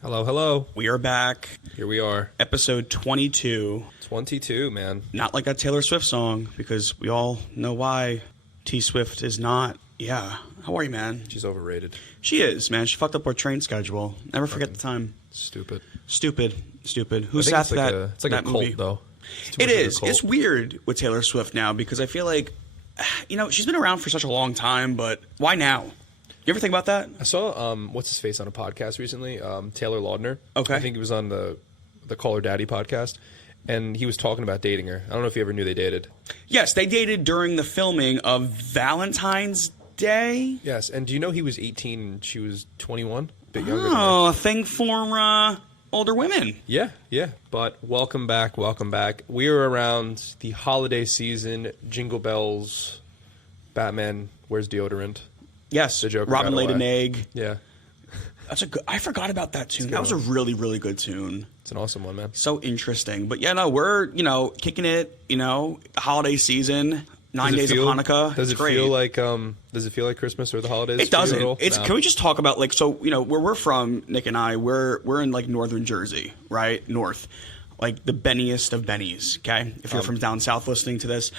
Hello, hello. We are back. Here we are. Episode 22. 22, man. Not like a Taylor Swift song, because we all know why T Swift is not. Yeah. How are you, man? She's overrated. She is, man. She fucked up our train schedule. Never forget the time. Stupid. Stupid. Who I think sat it's for like that? It's like that a cult, movie? though. It is. It's weird with Taylor Swift now, because I feel like, she's been around for such a long time, but why now? You ever think about that? I saw, what's his face on a podcast recently? Taylor Lautner. Okay. I think he was on the Call Her Daddy podcast, and he was talking about dating her. I don't know if you ever knew they dated. Yes, they dated during the filming of Valentine's Day. Yes, and do you know he was 18 and she was 21? A bit younger than her. Oh, a thing for older women. Yeah. But welcome back. We are around the holiday season. Jingle bells. Batman wears deodorant. Yes, The Joker Robin got laid away. an egg. Yeah. That's a good. I forgot about that tune. good That was a one. really, really good tune. It's an awesome one, man. So interesting. But yeah, no, we're kicking it. Holiday season, 9 days of Hanukkah. Does It's it great. feel like Does it feel like Christmas or the holidays? It for you doesn't. at all? It's. No. Can we just talk about where we're from? Nick and I, we're in like northern Jersey, right? North, like the Benniest of Bennies. Okay, if you're from down south listening to this.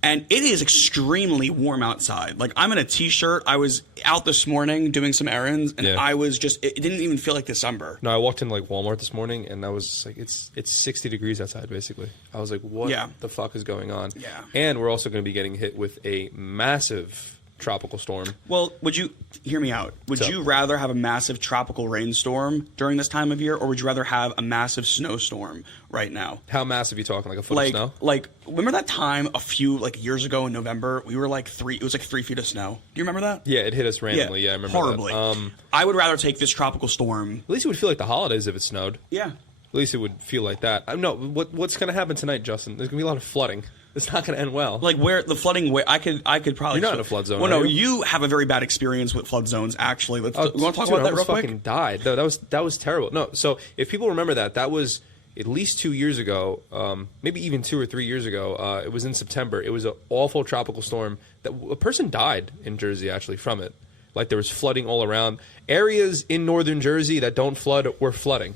And it is extremely warm outside. Like, I'm in a t-shirt. I was out this morning doing some errands, and Yeah. I was just, it didn't even feel like December. No, I walked in like Walmart this morning, and I was like, it's 60 degrees outside, basically. I was like, what the fuck is going on? Yeah. And we're also going to be getting hit with a massive tropical storm. Well, would you, hear me out, would you rather have a massive tropical rainstorm during this time of year, or would you rather have a massive snowstorm right now? How massive are you talking? Like a foot of snow? Like, remember that time a few, years ago in November, we were it was like 3 feet of snow. Do you remember that? Yeah, it hit us randomly. Yeah, I remember horribly. that. I would rather take this tropical storm. At least it would feel like the holidays if it snowed. Yeah. At least it would feel like that. No, what's going to happen tonight, Justin? There's going to be a lot of flooding. It's not going to end well. Like where the flooding, I could probably. You're not in a flood zone. Well, no, are you? you have a very bad experience with flood zones. Actually, you want to talk dude, about that I real quick? fucking died. No, that was terrible. No, so if people remember that was at least 2 years ago, maybe even 2 or 3 years ago. It was in September. It was an awful tropical storm that a person died in Jersey actually from it. Like there was flooding all around. Areas in northern Jersey that don't flood were flooding.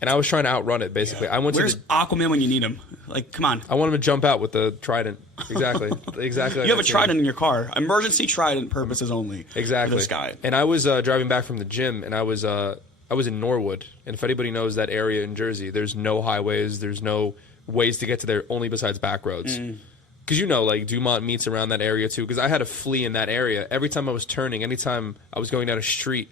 And I was trying to outrun it, basically. Yeah. I went Where's Aquaman when you need him? Like, come on. I want him to jump out with the trident. Exactly. Exactly. You have a trident in your car. Emergency trident purposes only. Exactly. For this guy. And I was driving back from the gym, and I was in Norwood. And if anybody knows that area in Jersey, there's no highways. There's no ways to get to there, only besides back roads. Because like Dumont meets around that area too. Because I had to flee in that area. Every time I was turning, anytime I was going down a street,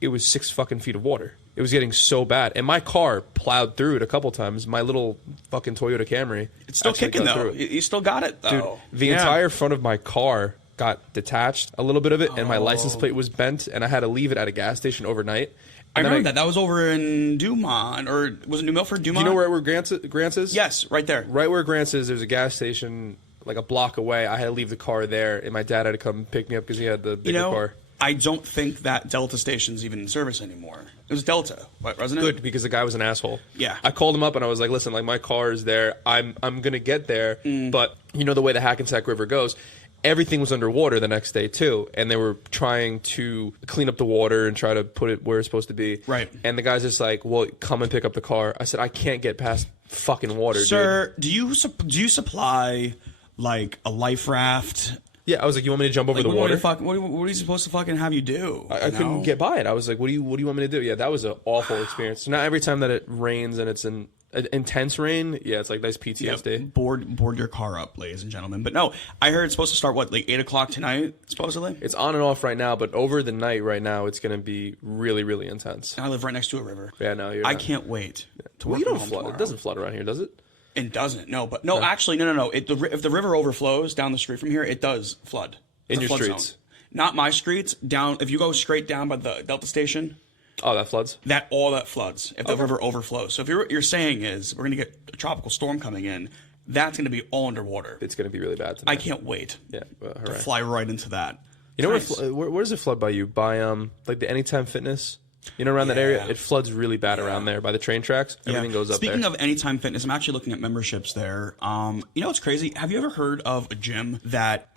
it was 6 fucking feet of water. It was getting so bad. And my car plowed through it a couple times. My little fucking Toyota Camry. It's still kicking, though. You still got it, though. Dude, the entire front of my car got detached, a little bit of it, and my license plate was bent, and I had to leave it at a gas station overnight. I remember that. That was over in Dumont, or was it New Milford, Dumont? Do you know where Grants is? Yes, right there. Right where Grants is, there's a gas station like a block away. I had to leave the car there, and my dad had to come pick me up because he had the bigger car. I don't think that Delta station's even in service anymore. It was Delta, wasn't it? Good, because the guy was an asshole. Yeah. I called him up and I was like, listen, my car is there. I'm going to get there. But you know the way the Hackensack River goes, everything was underwater the next day too. And they were trying to clean up the water and try to put it where it's supposed to be. Right. And the guy's just like, well, come and pick up the car. I said, I can't get past fucking water, Sir, dude. do you supply like a life raft? Yeah, I was like, you want me to jump over the water? What are you supposed to fucking have you do? I couldn't get by it. I was like, what do you want me to do? Yeah, that was an awful experience. So now every time that it rains and it's an intense rain, yeah, it's like nice PTSD. Yeah, board your car up, ladies and gentlemen. But no, I heard it's supposed to start, 8 o'clock tonight, supposedly? It's on and off right now, but over the night right now, it's going to be really, really intense. And I live right next to a river. Yeah, no, I can't wait to work you don't from home flood. tomorrow. It doesn't flood around here, does it? It doesn't, no. But no, actually, no. If the river overflows down the street from here, it does flood. In your flood streets? Zone. Not my streets. Down. If you go straight down by the Delta station, Oh, that floods? all that floods if the river overflows. So if what you're saying is we're going to get a tropical storm coming in, that's going to be all underwater. It's going to be really bad tonight. I can't wait to fly right into that. You know Nice. where does it flood by you? By like the Anytime Fitness? You know, around that area, it floods really bad around there by the train tracks. Everything goes up Speaking there. of Anytime Fitness, I'm actually looking at memberships there. You know what's crazy? Have you ever heard of a gym that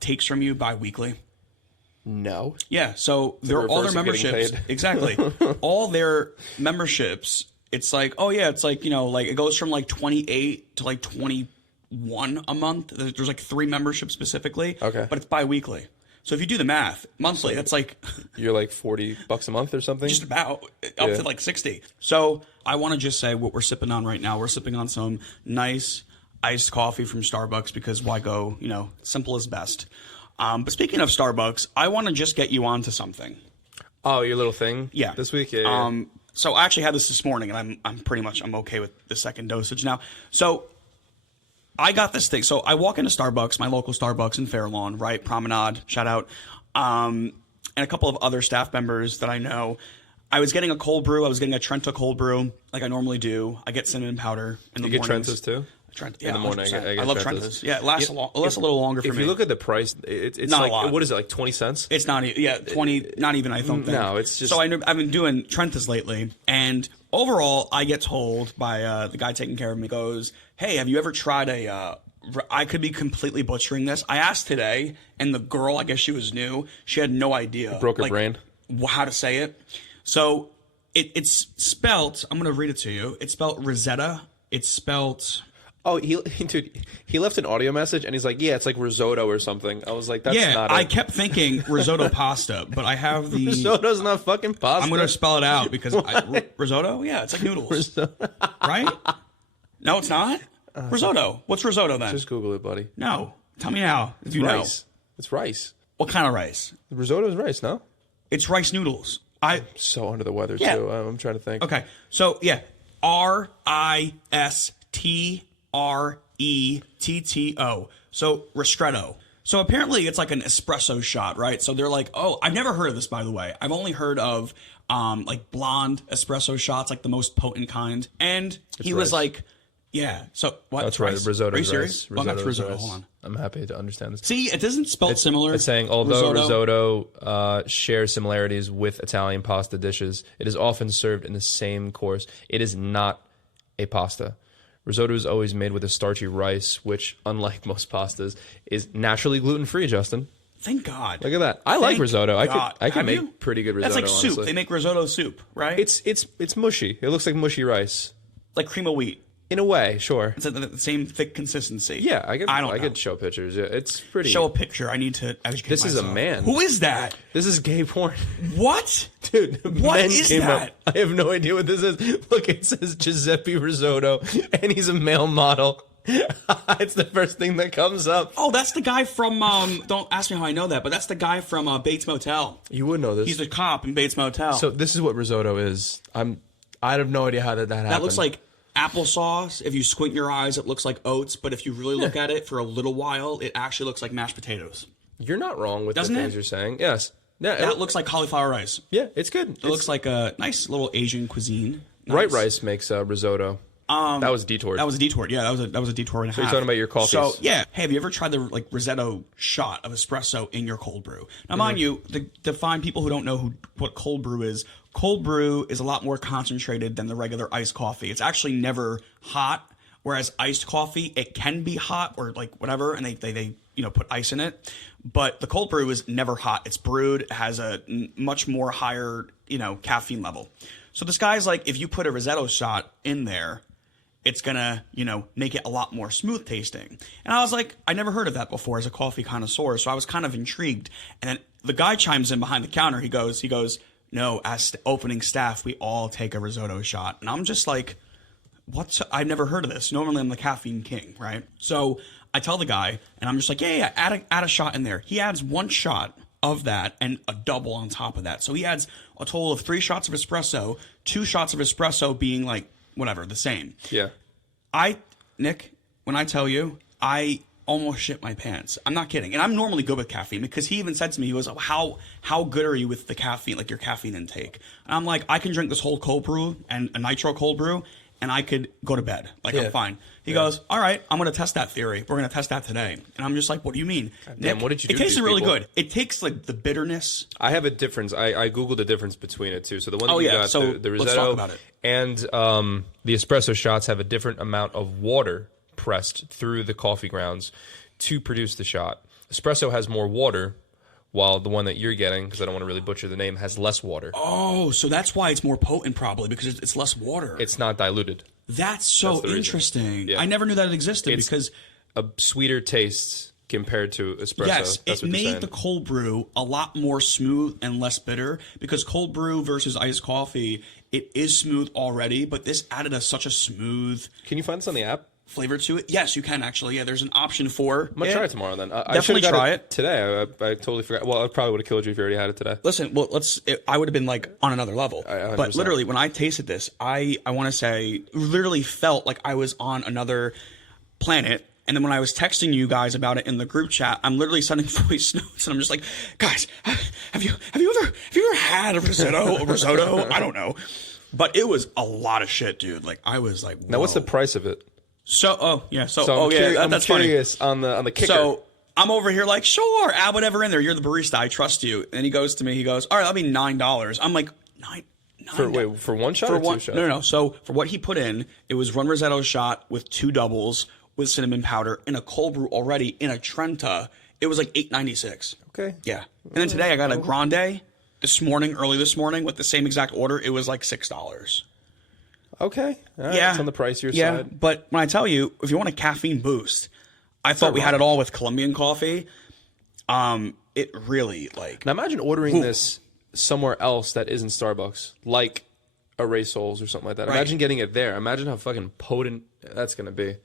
takes from you bi-weekly? No. Yeah, so all their memberships, exactly, all their memberships, it's like, oh yeah, it's like, like it goes from like 28 to like 21 a month. There's like 3 memberships specifically, Okay. but it's bi-weekly. So if you do the math, monthly, that's like You're like $40 a month or something? just about up to like 60. So I want to just say what we're sipping on right now. We're sipping on some nice iced coffee from Starbucks because why go, simple is best. But speaking of Starbucks, I want to just get you onto something. Oh, your little thing? Yeah. This week? Yeah. So I actually had this morning, and I'm okay with the second dosage now. So I got this thing. So I walk into Starbucks, my local Starbucks in Fair Lawn, right? Promenade, shout out. And a couple of other staff members that I know. I was getting a cold brew. I was getting a Trenta cold brew like I normally do. I get cinnamon powder in the morning. You get Trentas too? Yeah, in the morning. I love Trentas. Yeah, it lasts a little longer for me. If you look at the price, it's not like, a lot. What is it, like 20 cents? It's not, 20, not even, I don't think. No, it's just... So I've been doing Trentas lately, and overall, I get told by the guy taking care of me, goes, hey, have you ever tried I could be completely butchering this. I asked today, and the girl, I guess she was new, she had no idea. Broke her brain? How to say it. So it's spelt, I'm going to read it to you. It's spelt Rosetta. It's spelt... Oh, dude, he left an audio message, and he's like, yeah, it's like risotto or something. I was like, that's not it. I kept thinking risotto pasta, but I have the... Risotto's not fucking pasta. I'm going to spell it out because... risotto? Yeah, it's like noodles. Risotto. Right? No, it's not? Risotto. What's risotto then? Just Google it, buddy. No. Tell me now if you rice. know. It's rice. What kind of rice? Risotto is rice, no? It's rice noodles. I'm so under the weather, too. I'm trying to think. Okay. So, yeah. Ristretto. So, ristretto. So, apparently, it's like an espresso shot, right? So, they're like, oh, I've never heard of this, by the way. I've only heard of, like, blonde espresso shots, like the most potent kind. And he was like, yeah. So, what? That's right. Risotto. Are you serious? Risotto. Well, risotto. Hold on. I'm happy to understand this. See, it doesn't spell similar. It's saying, although risotto shares similarities with Italian pasta dishes, it is often served in the same course. It is not a pasta. Risotto is always made with a starchy rice, which, unlike most pastas, is naturally gluten-free, Justin. Thank God. Look at that. I like risotto. God. I can make pretty good risotto, That's like soup. honestly. They make risotto soup, right? It's mushy. It looks like mushy rice. Like cream of wheat. In a way, sure. It's the same thick consistency. Yeah, I know. could show pictures. Yeah, it's pretty. Show a picture. I need to educate This myself. is a man. Who is that? This is gay porn. What? Dude, What men is came that? Up. I have no idea what this is. Look, it says Giuseppe Risotto, and he's a male model. It's the first thing that comes up. Oh, that's the guy from, don't ask me how I know that, but that's the guy from Bates Motel. You would know this. He's the cop in Bates Motel. So this is what risotto is. I have no idea how that happened. That looks like applesauce. If you squint your eyes, it looks like oats, but if you really look at it for a little while, it actually looks like mashed potatoes. You're not wrong with Doesn't the things it? you're saying. Yes. Yeah, That looks like cauliflower rice. Yeah, it's good. It looks like a nice little Asian cuisine. Nice. White rice makes risotto. That was detour. That was a detour. Yeah, that was a detour and a half. So you're talking about your coffees. So yeah, hey, have you ever tried the risotto shot of espresso in your cold brew? Now, mind you, to find people who don't know what cold brew is a lot more concentrated than the regular iced coffee. It's actually never hot, whereas iced coffee, it can be hot or like whatever, and they put ice in it. But the cold brew is never hot. It's brewed, it has a much more higher caffeine level. So this guy's like, if you put a risotto shot in there, it's gonna, make it a lot more smooth tasting. And I was like, I never heard of that before as a coffee connoisseur, so I was kind of intrigued. And then the guy chimes in behind the counter. He goes, no, as opening staff, we all take a risotto shot. And I'm just like, I've never heard of this. Normally I'm the caffeine king, right? So I tell the guy, and I'm just like, yeah, add a shot in there. He adds one shot of that and a double on top of that. So he adds a total of 3 shots of espresso, 2 shots of espresso being like, whatever, the same. Yeah. Nick, when I tell you, I almost shit my pants. I'm not kidding. And I'm normally good with caffeine because he even said to me, he goes, oh, how good are you with the caffeine, like your caffeine intake? And I'm like, I can drink this whole cold brew and a nitro cold brew and I could go to bed. Like, I'm fine. He goes, all right, I'm going to test that theory. We're going to test that today. And I'm just like, what do you mean? Damn, what did you do? It tasted to really people? good. It takes like the bitterness. I have a difference. I Googled the difference between it too. So the one that you got, so the risotto let's talk about it. And the espresso shots have a different amount of water pressed through the coffee grounds to produce the shot. Espresso has more water, while the one that you're getting, because I don't want to really butcher the name, has less water. Oh, so that's why it's more potent, probably, because it's less water. It's not diluted. That's so interesting. Yeah. I never knew that it existed because a sweeter taste compared to espresso. Yes, it made the cold brew a lot more smooth and less bitter, because cold brew versus iced coffee, it is smooth already, but this added such a smooth. Can you find this on the app? Flavor to it? Yes, you can actually. Yeah, there's an option for. I'm gonna try it tomorrow then. Definitely try it today. I totally forgot. Well, I probably would have killed you if you already had it today. Listen, well, I would have been like on another level. But literally, when I tasted this, I want to say, literally felt like I was on another planet. And then when I was texting you guys about it in the group chat, I'm literally sending voice notes, and I'm just like, guys, have you ever had a risotto? I don't know, but it was a lot of shit, dude. Like I was like, whoa. Now what's the price of it? That's curious funny. on the kicker. So I'm over here like, sure, add whatever in there. You're the barista. I trust you. And he goes to me. He goes, all right, that'll be $9. I'm like, $9. For one shot or two shots? No. So for what he put in, it was one Rossetto shot with 2 doubles with cinnamon powder in a cold brew already in a Trenta. It was like $8.96. Okay. Yeah. And then today I got a grande early this morning with the same exact order. It was like $6. Okay. Yeah. It's on the pricier side. But when I tell you, if you want a caffeine boost, I thought we had it all with Colombian coffee. It really like. Now imagine ordering this somewhere else that isn't Starbucks, like a Ray Souls or something like that. Right. Imagine getting it there. Imagine how fucking potent that's going to be.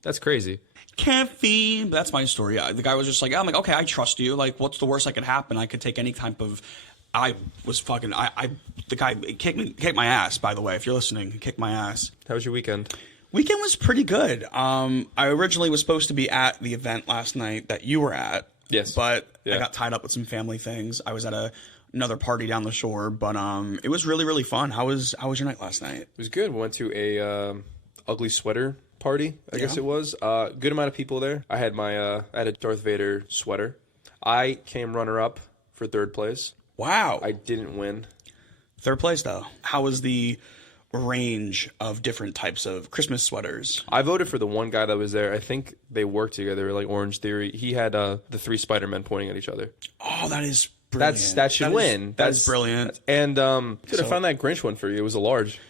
That's crazy. Caffeine. That's my story. The guy was just like, I'm like, okay, I trust you. Like, what's the worst that could happen? I could take any type of. The guy kicked my ass, by the way, if you're listening. He kicked my ass. How was your weekend? Weekend was pretty good. I originally was supposed to be at the event last night that you were at. Yes. But I got tied up with some family things. I was at another party down the shore, but it was really, really fun. How was your night last night? It was good. We went to a ugly sweater party, I guess it was. Good amount of people there. I had I had a Darth Vader sweater. I came runner-up for 3rd place. Wow. I didn't win. 3rd place, though. How was the range of different types of Christmas sweaters? I voted for the one guy that was there. I think they worked together, like Orange Theory. He had the 3 Spider-Men pointing at each other. Oh, that is brilliant. That should win. That's brilliant. And I found that Grinch one for you. It was a large.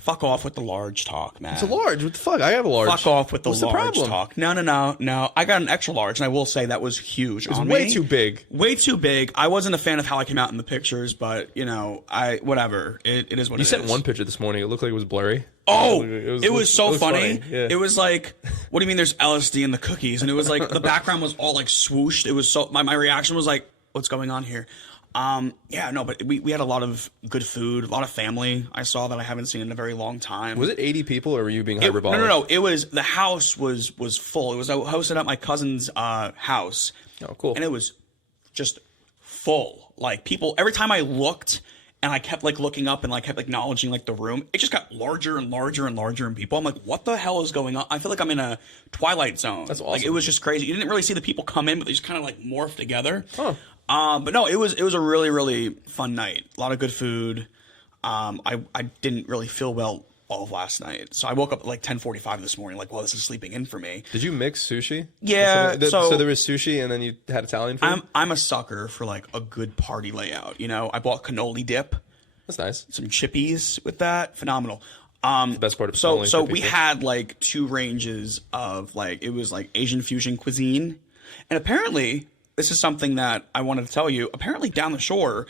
Fuck off with the large talk, man. It's a large. What the fuck? I have a large. Fuck off with the large talk. No. I got an extra large, and I will say that was huge. It's way too big. Way too big. I wasn't a fan of how I came out in the pictures, but whatever. It is what it is. You sent one picture this morning. It looked like it was blurry. Oh, it was so funny. Yeah. It was like, what do you mean? There's LSD in the cookies, and it was like the background was all like swooshed. It was so my reaction was like, what's going on here? But we had a lot of good food, a lot of family I saw that I haven't seen in a very long time. Was it 80 people, or were you being hyperbolic? No. It was, the house was full. It was hosted at my cousin's house. Oh, cool. And it was just full. Like people, every time I looked and I kept like looking up and like kept acknowledging like the room, it just got larger and larger and larger in people. I'm like, what the hell is going on? I feel like I'm in a Twilight Zone. That's awesome. Like it was just crazy. You didn't really see the people come in, but they just kind of like morphed together. Huh. But no, it was a really, really fun night. A lot of good food. I didn't really feel well all of last night, so I woke up at like 10:45 this morning. Like, well, this is sleeping in for me. Did you mix sushi? Yeah. So there was sushi, and then you had Italian food. I'm a sucker for like a good party layout. You know, I bought cannoli dip. That's nice. Some chippies with that, phenomenal. The best part of so we had like 2 ranges of like, it was like Asian fusion cuisine, and apparently. This is something that I wanted to tell you. Apparently down the shore,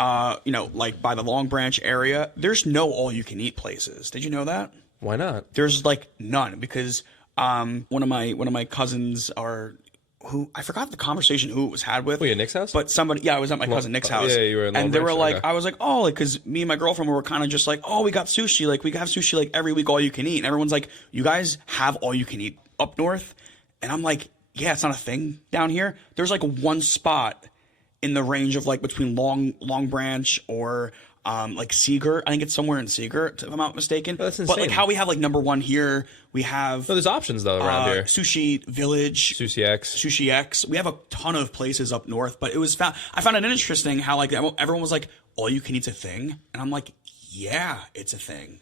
like by the Long Branch area, there's no all-you-can-eat places. Did you know that? Why not? There's like none, because one of my cousins I forgot the conversation who it was had with. Were you at Nick's house? But somebody, I was at my cousin Nick's house. Yeah, you were in Long And they Branch, were like, okay. I was like, oh, like, because me and my girlfriend were kind of just like, oh, we got sushi. Like, we have sushi like every week, all you can eat. And everyone's like, you guys have all you can eat up north? And I'm like, yeah, it's not a thing down here. There's like one spot in the range of like between Long Branch or like Seagirt. I think it's somewhere in Seagirt, if I'm not mistaken. Oh, that's insane. But like how we have like number 1 here, we have. No, there's options though around here. Sushi Village, Sushi X. We have a ton of places up north, but I found it interesting how like everyone was like, all you can eat's a thing, and I'm like, yeah, it's a thing.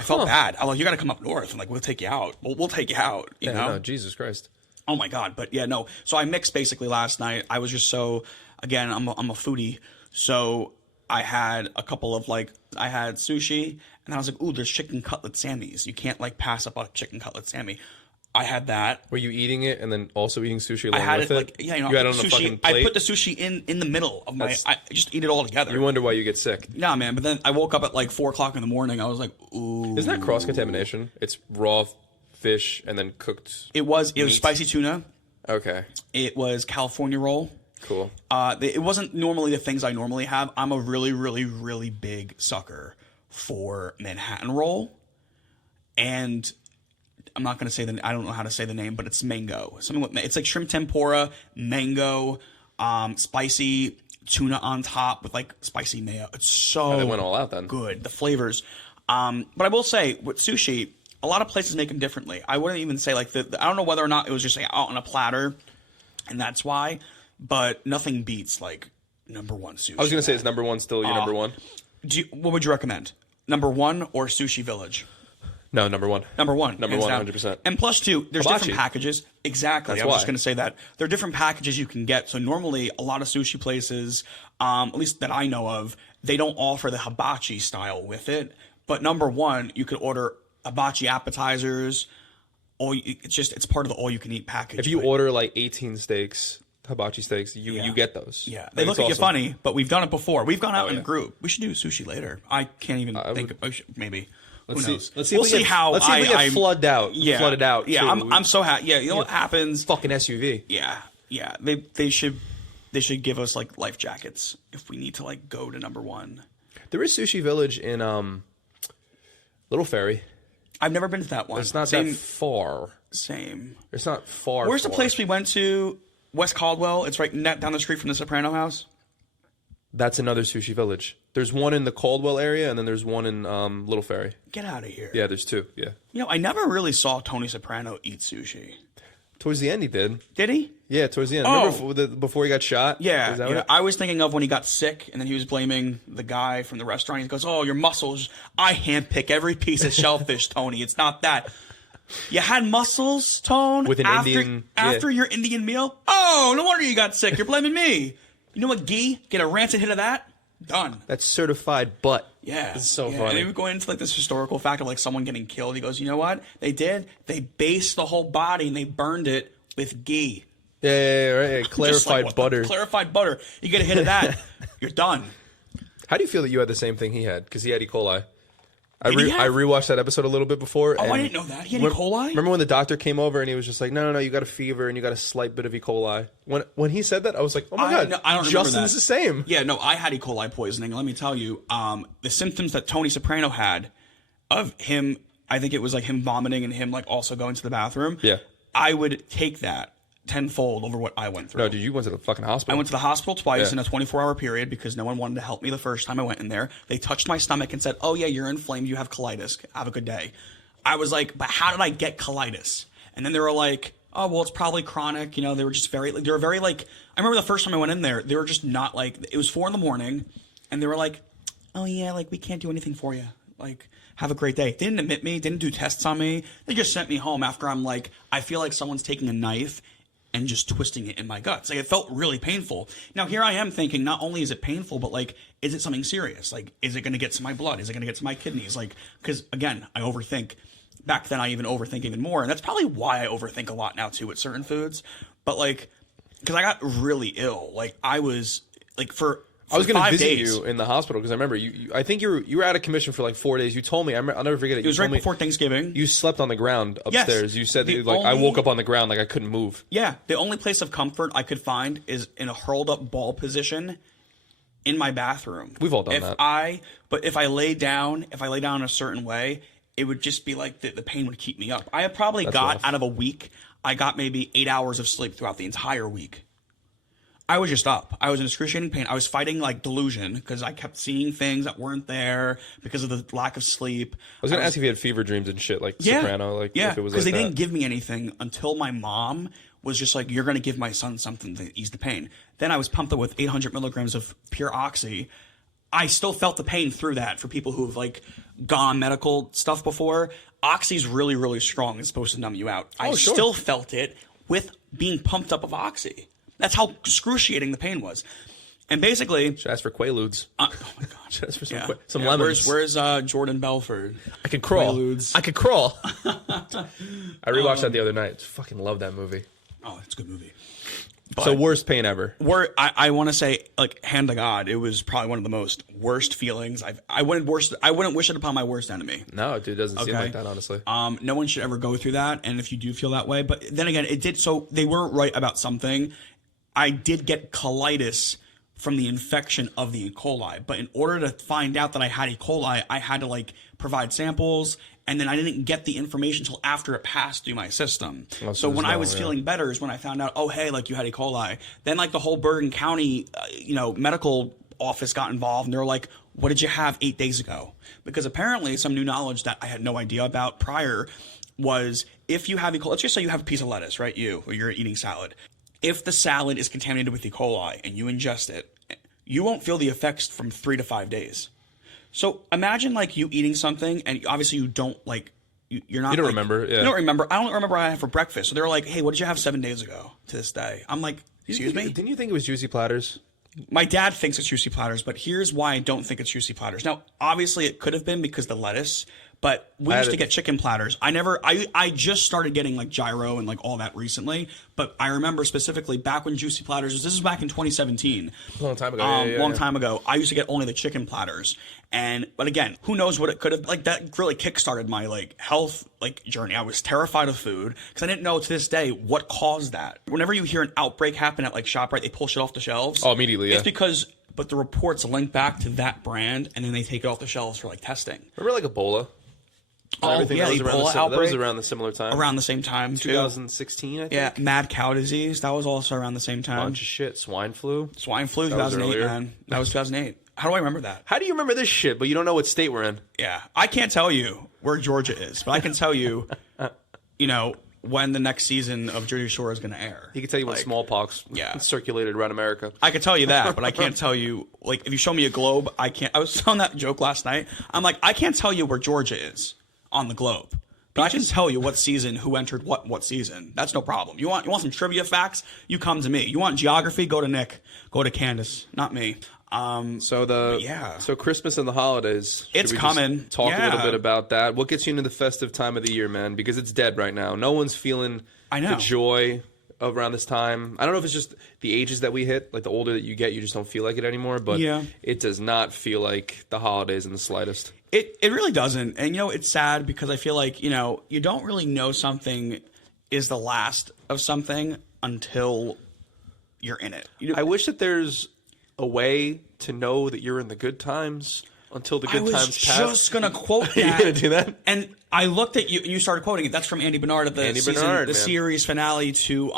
I felt bad. I'm like, you got to come up north, and like we'll take you out. We'll take you out. You know? No, Jesus Christ. Oh my God. But yeah, no. So I mixed basically last night. I was just so, again, I'm a foodie. So I had a couple of I had sushi and I was like, ooh, there's chicken cutlet Sammys. You can't like pass up a chicken cutlet Sammy. I had that. Were you eating it and then also eating sushi along I had with it it? like, yeah, you know, you had it on sushi, a fucking plate? I put the sushi in the middle of I just eat it all together. You wonder why you get sick. Nah, man. But then I woke up at like 4 o'clock in the morning. I was like, ooh. Isn't that cross-contamination? It's raw fish and then cooked It was spicy tuna. Okay. It was California roll. Cool. It wasn't normally the things I normally have. I'm a really, really, really big sucker for Manhattan roll. And I'm not going to say I don't know how to say the name, but it's mango. It's like shrimp tempura, mango, spicy tuna on top with like spicy mayo. It's so they went all out then. Good. The flavors. But I will say with sushi, a lot of places make them differently. I wouldn't even say like I don't know whether or not it was just like out on a platter and that's why, but nothing beats like number one sushi. I was going to say, is number one still your number one? What would you recommend? Number one or Sushi Village? No, number one. Number one. Number one, 100%. And plus two, there's Hibachi. different packages. Exactly. That's I was why. just going to say that. There are different packages you can get. So normally a lot of sushi places, at least that I know of, they don't offer the hibachi style with it. But number one, you could order hibachi appetizers. It's part of the all-you-can-eat package. If you order like 18 steaks, hibachi steaks, you get those. Yeah, they look at you funny, but we've done it before. We've gone out in a group. We should do sushi later. I can't even think. Maybe. Let's Who knows? see. Let's see. We'll if we see get, how Let's see if we get flooded out. Yeah, flooded out. Yeah, too. I'm so happy. Yeah, you know what happens? Fucking SUV. Yeah. They should give us like life jackets if we need to like go to number one. There is Sushi Village in Little Ferry. I've never been to that one. It's not that far. Same. It's not far. Where's the place we went to? West Caldwell. It's right down the street from the Soprano House. That's another Sushi Village. There's one in the Caldwell area, and then there's one in Little Ferry. Get out of here. Yeah, there's two. Yeah. You know, I never really saw Tony Soprano eat sushi. Towards the end, he did. Did he? Yeah, towards the end. Oh. Remember before he got shot? Yeah. Is that what I was thinking of when he got sick, and then he was blaming the guy from the restaurant. He goes, "Oh, your muscles. I handpick every piece of shellfish, Tony. It's not that." You had muscles, Tone, with an Indian after your Indian meal. Oh, no wonder you got sick. You're blaming me. You know what, ghee? Get a rancid hit of that. Done. That's certified butt. Yeah. It's so And funny. they would go into like this historical fact of like someone getting killed. He goes, you know what? They did. They based the whole body and they burned it with ghee. Yeah, right. Clarified Just like, butter. Clarified butter. You get a hit of that, you're done. How do you feel that you had the same thing he had? Because he had E. coli. I Did he have? rewatched that episode a little bit before. Oh, and I didn't know that. He had E. coli? Remember when the doctor came over and he was just like, no, you got a fever and you got a slight bit of E. coli. When he said that, I was like, oh my God, no, I don't remember Justin's that. the same. Yeah, no, I had E. coli poisoning. Let me tell you, the symptoms that Tony Soprano had of him, I think it was like him vomiting and him like also going to the bathroom. Yeah. I would take that tenfold over what I went through. No, dude, you went to the fucking hospital. I went to the hospital twice Yeah. in a 24-hour period because no one wanted to help me the first time I went in there. They touched my stomach and said, "Oh yeah, you're inflamed. You have colitis. Have a good day." I was like, "But how did I get colitis?" And then they were like, "Oh well, it's probably chronic." You know, they were just very like. I remember the first time I went in there, they were just not like. It was 4 a.m, and they were like, "Oh yeah, like we can't do anything for you. Like, have a great day." They didn't admit me. Didn't do tests on me. They just sent me home after I'm like, I feel like someone's taking a knife and just twisting it in my guts. Like, it felt really painful. Now, here I am thinking, not only is it painful, but, like, is it something serious? Like, is it going to get to my blood? Is it going to get to my kidneys? Like, because, again, I overthink. Back then, I even overthink even more. And that's probably why I overthink a lot now, too, with certain foods. But, like, because I got really ill. Like, I was, like, for I was going to 5 visit days. you in the hospital because I remember I think you were out of commission for like 4 days. You told me. I'll never forget it. It was right before Thanksgiving. You slept on the ground upstairs. Yes. You said The that, I only- woke up on the ground like I couldn't move. Yeah, the only place of comfort I could find is in a hurled up ball position in my bathroom. We've all done that. But if I lay down in a certain way, it would just be like the pain would keep me up. I have probably got rough. out of a week, I got maybe 8 hours of sleep throughout the entire week. I was just up. I was in excruciating pain. I was fighting like delusion because I kept seeing things that weren't there because of the lack of sleep. I was going to ask if you had fever dreams and shit like Soprano. Like, yeah, if it was because like they that. didn't give me anything until my mom was just like, "You're going to give my son something to ease the pain." Then I was pumped up with 800 milligrams of pure oxy. I still felt the pain through that. For people who've like gone medical stuff before, oxy's really, really strong. It's supposed to numb you out. I sure. still felt it with being pumped up of oxy. That's how excruciating the pain was. And basically, Should ask for Quaaludes. oh my god, Should ask for some, yeah. some Yeah, lemons. Where's Jordan Belford? I could crawl. Quaaludes. I could crawl. I rewatched that the other night. Fucking love that movie. Oh, it's a good movie. So worst pain ever. I want to say, like, hand to God, it was probably one of the most worst feelings I wouldn't wish it upon my worst enemy. No, dude, it doesn't seem like that, honestly. No one should ever go through that, and if you do feel that way, but then again, it did. So they were right about something. I did get colitis from the infection of the E. coli, but in order to find out that I had E. coli, I had to like provide samples, and then I didn't get the information until after it passed through my system. So when I was feeling better is when I found out, oh hey, like you had E. coli. Then like the whole Bergen County, medical office got involved, and they were like, what did you have 8 days ago? Because apparently some new knowledge that I had no idea about prior was if you have E. coli, let's just say you have a piece of lettuce, right? Or you're eating salad. If the salad is contaminated with E. coli and you ingest it, you won't feel the effects from 3 to 5 days. So imagine like you eating something and obviously you don't like, you're not. You don't like, remember. Yeah. You don't remember. I don't remember what I had for breakfast. So they were like, hey, what did you have 7 days ago to this day? I'm like, excuse me? Didn't you think it was Juicy Platters? My dad thinks it's Juicy Platters, but here's why I don't think it's Juicy Platters. Now, obviously it could have been because the lettuce, but we used to get chicken platters. I just started getting like gyro and like all that recently, but I remember specifically back when Juicy Platters, this is back in 2017. A long time ago. Long time ago. I used to get only the chicken platters. But again, who knows what it could have, like that really kickstarted my like health like journey. I was terrified of food because I didn't know to this day what caused that. Whenever you hear an outbreak happen at like ShopRite, they pull shit off the shelves. Oh, immediately, yeah. It's because, but the reports link back to that brand and then they take it off the shelves for like testing. Remember like Ebola? Oh, yeah, that was Ebola outbreak. That was around the similar time. Around the same time, too. 2016, I think. Yeah, mad cow disease. That was also around the same time. Bunch of shit. Swine flu. Swine flu, 2008, man. That was 2008. How do I remember that? How do you remember this shit, but you don't know what state we're in? Yeah. I can't tell you where Georgia is, but I can tell you, when the next season of Jersey Shore is going to air. He can tell you when smallpox circulated around America. I can tell you that, but I can't tell you, like, if you show me a globe, I can't. I was telling that joke last night. I'm like, I can't tell you where Georgia is on the globe. But I can tell you what season, who entered what season. That's no problem. You want some trivia facts? You come to me. You want geography? Go to Nick. Go to Candace. Not me. So Christmas and the holidays. It's coming. Talk a little bit about that. What gets you into the festive time of the year, man? Because it's dead right now. No one's feeling the joy around this time. I don't know if it's just the ages that we hit. Like the older that you get, you just don't feel like it anymore. But it does not feel like the holidays in the slightest. It really doesn't. And, it's sad because I feel like, you don't really know something is the last of something until you're in it. I wish that there's a way to know that you're in the good times until the good times pass. I was just going to quote that. You're going to do that? And I looked at you and you started quoting it. That's from Andy Bernard of the series finale to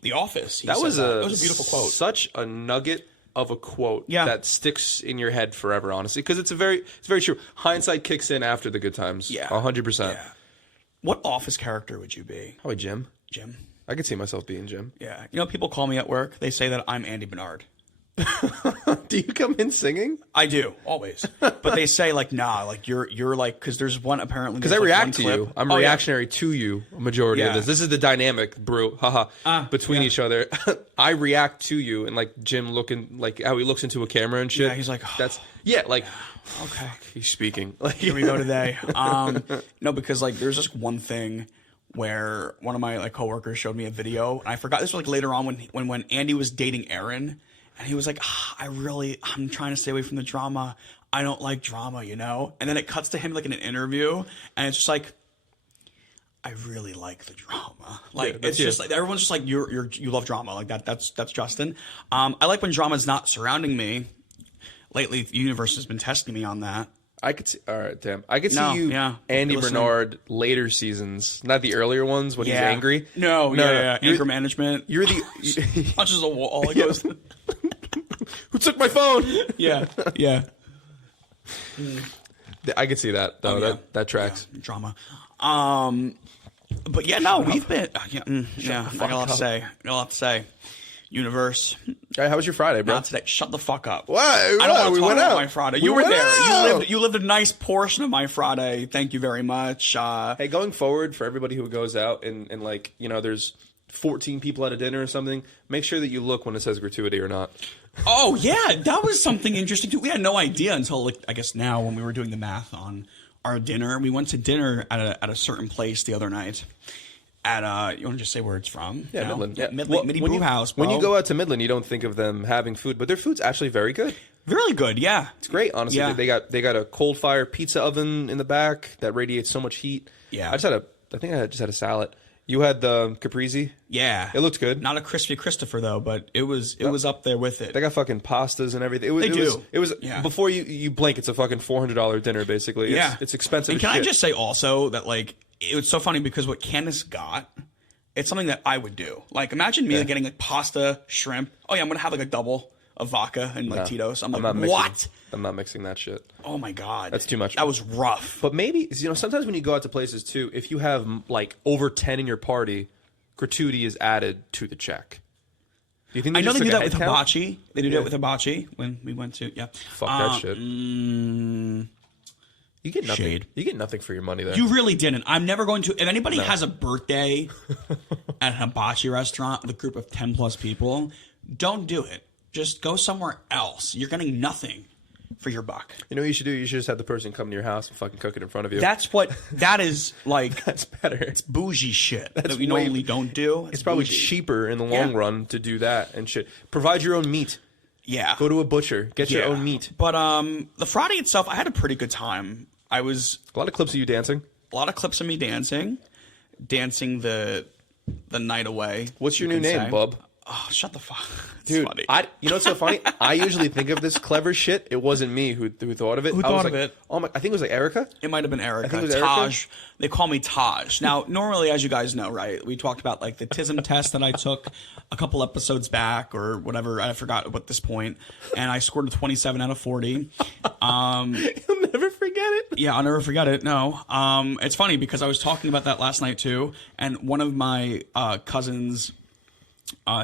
The Office. That was a beautiful quote. Such a nugget of a quote that sticks in your head forever, honestly, because it's very true. Hindsight kicks in after the good times. 100%. Yeah. What Office character would you be? Probably Jim. Jim. I could see myself being Jim. Yeah. People call me at work. They say that I'm Andy Bernard. Do you come in singing? I do, always. But they say like, nah, like you're like, because there's one apparently. Because I react to you. I'm reactionary to you a majority of this. This is the dynamic brew, between each other. I react to you, and like Jim looking, like how he looks into a camera and shit. Yeah, he's like, okay, he's speaking. Like, here we go today. No, because like there's just one thing where one of my like coworkers showed me a video, and I forgot this was like later on when Andy was dating Erin. And he was like, I'm trying to stay away from the drama. I don't like drama, And then it cuts to him like in an interview, and it's just like, I really like the drama. Like it's just like everyone's just like you love drama like that. That's Justin. I like when drama's not surrounding me. Lately, the universe has been testing me on that. I could see. All right, damn. I could see you, Andy Bernard, later seasons, not the earlier ones when he's angry. No. Anger management. You're the punches a wall. It goes. Who took my phone? Yeah. I could see that though. That tracks. Yeah. Drama. But we've been. I got a lot to say. Universe. How was your Friday, bro? Not today. Shut the fuck up. What? I don't want to talk about my Friday. You were there. Out. You lived a nice portion of my Friday. Thank you very much. Hey, going forward, for everybody who goes out and like, there's 14 people at a dinner or something, make sure that you look when it says gratuity or not. Oh yeah, that was something interesting too. We had no idea until like I guess now when we were doing the math on our dinner. We went to dinner at a certain place the other night. At you want to just say where it's from? Yeah, Midland. Yeah. Midland, Midi Brew House. Bro. When you go out to Midland, you don't think of them having food, but their food's actually very good. Really good, yeah. It's great, honestly. Yeah. They got a cold fire pizza oven in the back that radiates so much heat. Yeah. I think I just had a salad. You had the caprese. Yeah, it looked good. Not a crispy Christopher though, but it was up there with it. They got fucking pastas and everything. It was before you blink, it's a fucking $400 dinner basically. It's expensive. And as can shit. I just say also that like it was so funny because what Candace got, it's something that I would do. Like imagine me getting like pasta, shrimp. Oh yeah, I'm gonna have like a double of vodka and like Titos. I'm like, what? I'm not mixing that shit. Oh my god, that's too much. That was rough. But maybe sometimes when you go out to places too, if you have like over 10 in your party, gratuity is added to the check. Do you think? I know they do that with hibachi. They do that with hibachi when we went to Fuck that shit. You get nothing. Shade. You get nothing for your money there. You really didn't. I'm never going to. If anybody has a birthday at a hibachi restaurant with a group of 10 plus people, don't do it. Just go somewhere else. You're getting nothing for your buck. You know what you should do? You should just have the person come to your house and fucking cook it in front of you. That is like. That's better. It's bougie shit that we normally don't do. It's probably cheaper in the long run to do that and shit. Provide your own meat. Yeah. Go to a butcher. Get your own meat. But the Friday itself, I had a pretty good time. I was a lot of clips of you dancing. A lot of clips of me dancing the night away. What's your new name, bub? Oh, shut the fuck. Dude, funny. You know what's so funny? I usually think of this clever shit. It wasn't me who thought of it. Who thought of it? Oh my! I think it was like Erica. It might have been Erica. I think it was Taj. Erica? They call me Taj. Now, normally, as you guys know, right? We talked about like the TISM test that I took a couple episodes back or whatever. I forgot at this point, and I scored a 27 out of 40. You'll never forget it. Yeah, I'll never forget it. No. It's funny because I was talking about that last night too, and one of my cousins.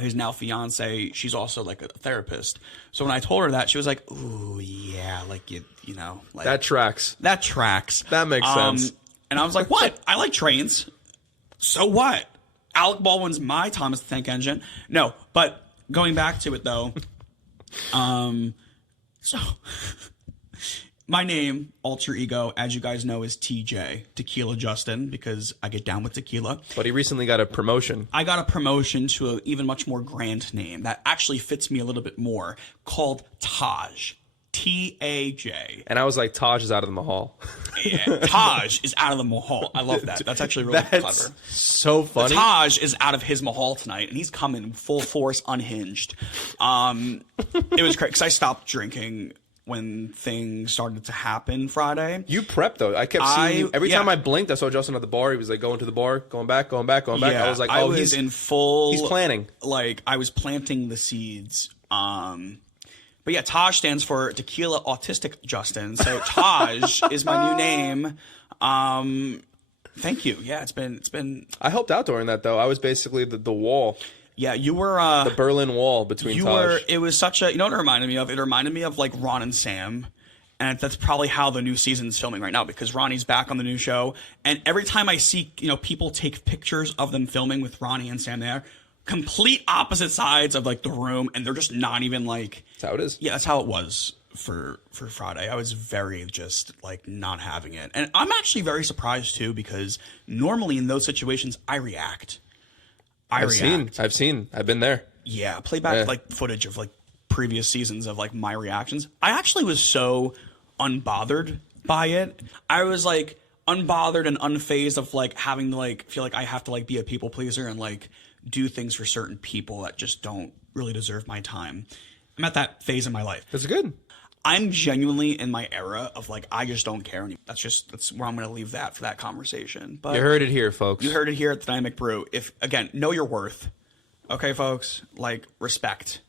His now fiance, she's also like a therapist. So when I told her that, she was like, "Ooh, yeah, like you know, like that tracks. That tracks. That makes sense." And I was like, "What? I like trains. So what? Alec Baldwin's my Thomas the Tank Engine." No, but going back to it though, so my name, alter ego, as you guys know, is TJ, Tequila Justin, because I get down with tequila. But he recently got a promotion. I got a promotion to an even much more grand name that actually fits me a little bit more, called Taj. T-A-J. And I was like, Taj is out of the Mahal. Yeah, Taj is out of the Mahal. I love that. That's actually really clever. So funny. The Taj is out of his Mahal tonight, and he's coming full force, unhinged. It was great, because I stopped drinking when things started to happen Friday. You prepped though. I kept seeing you every time I blinked. I saw Justin at the bar. He was like going to the bar, going back. Yeah, I was like, oh, he's in full. He's planning. Like I was planting the seeds. But yeah, Taj stands for Tequila Autistic Justin. So Taj is my new name. Thank you. Yeah, it's been. I helped out during that though. I was basically the wall. Yeah, you were the Berlin Wall between Taj. It was such a. You know what it reminded me of? It reminded me of like Ron and Sam, and that's probably how the new season's filming right now because Ronnie's back on the new show. And every time I see people take pictures of them filming with Ronnie and Sam there, complete opposite sides of like the room, and they're just not even like. That's how it is. Yeah, that's how it was for Friday. I was very just like not having it, and I'm actually very surprised too because normally in those situations I react. I've been there. Yeah, play back like footage of like previous seasons of like my reactions. I actually was so unbothered by it. I was like unbothered and unfazed of like having to like feel like I have to like be a people pleaser and like do things for certain people that just don't really deserve my time. I'm at that phase in my life. That's good. I'm genuinely in my era of like I just don't care anymore. That's where I'm going to leave that for that conversation. But you heard it here, folks. You heard it here at the Dynamic Brew. If again, know your worth. Okay, folks, like respect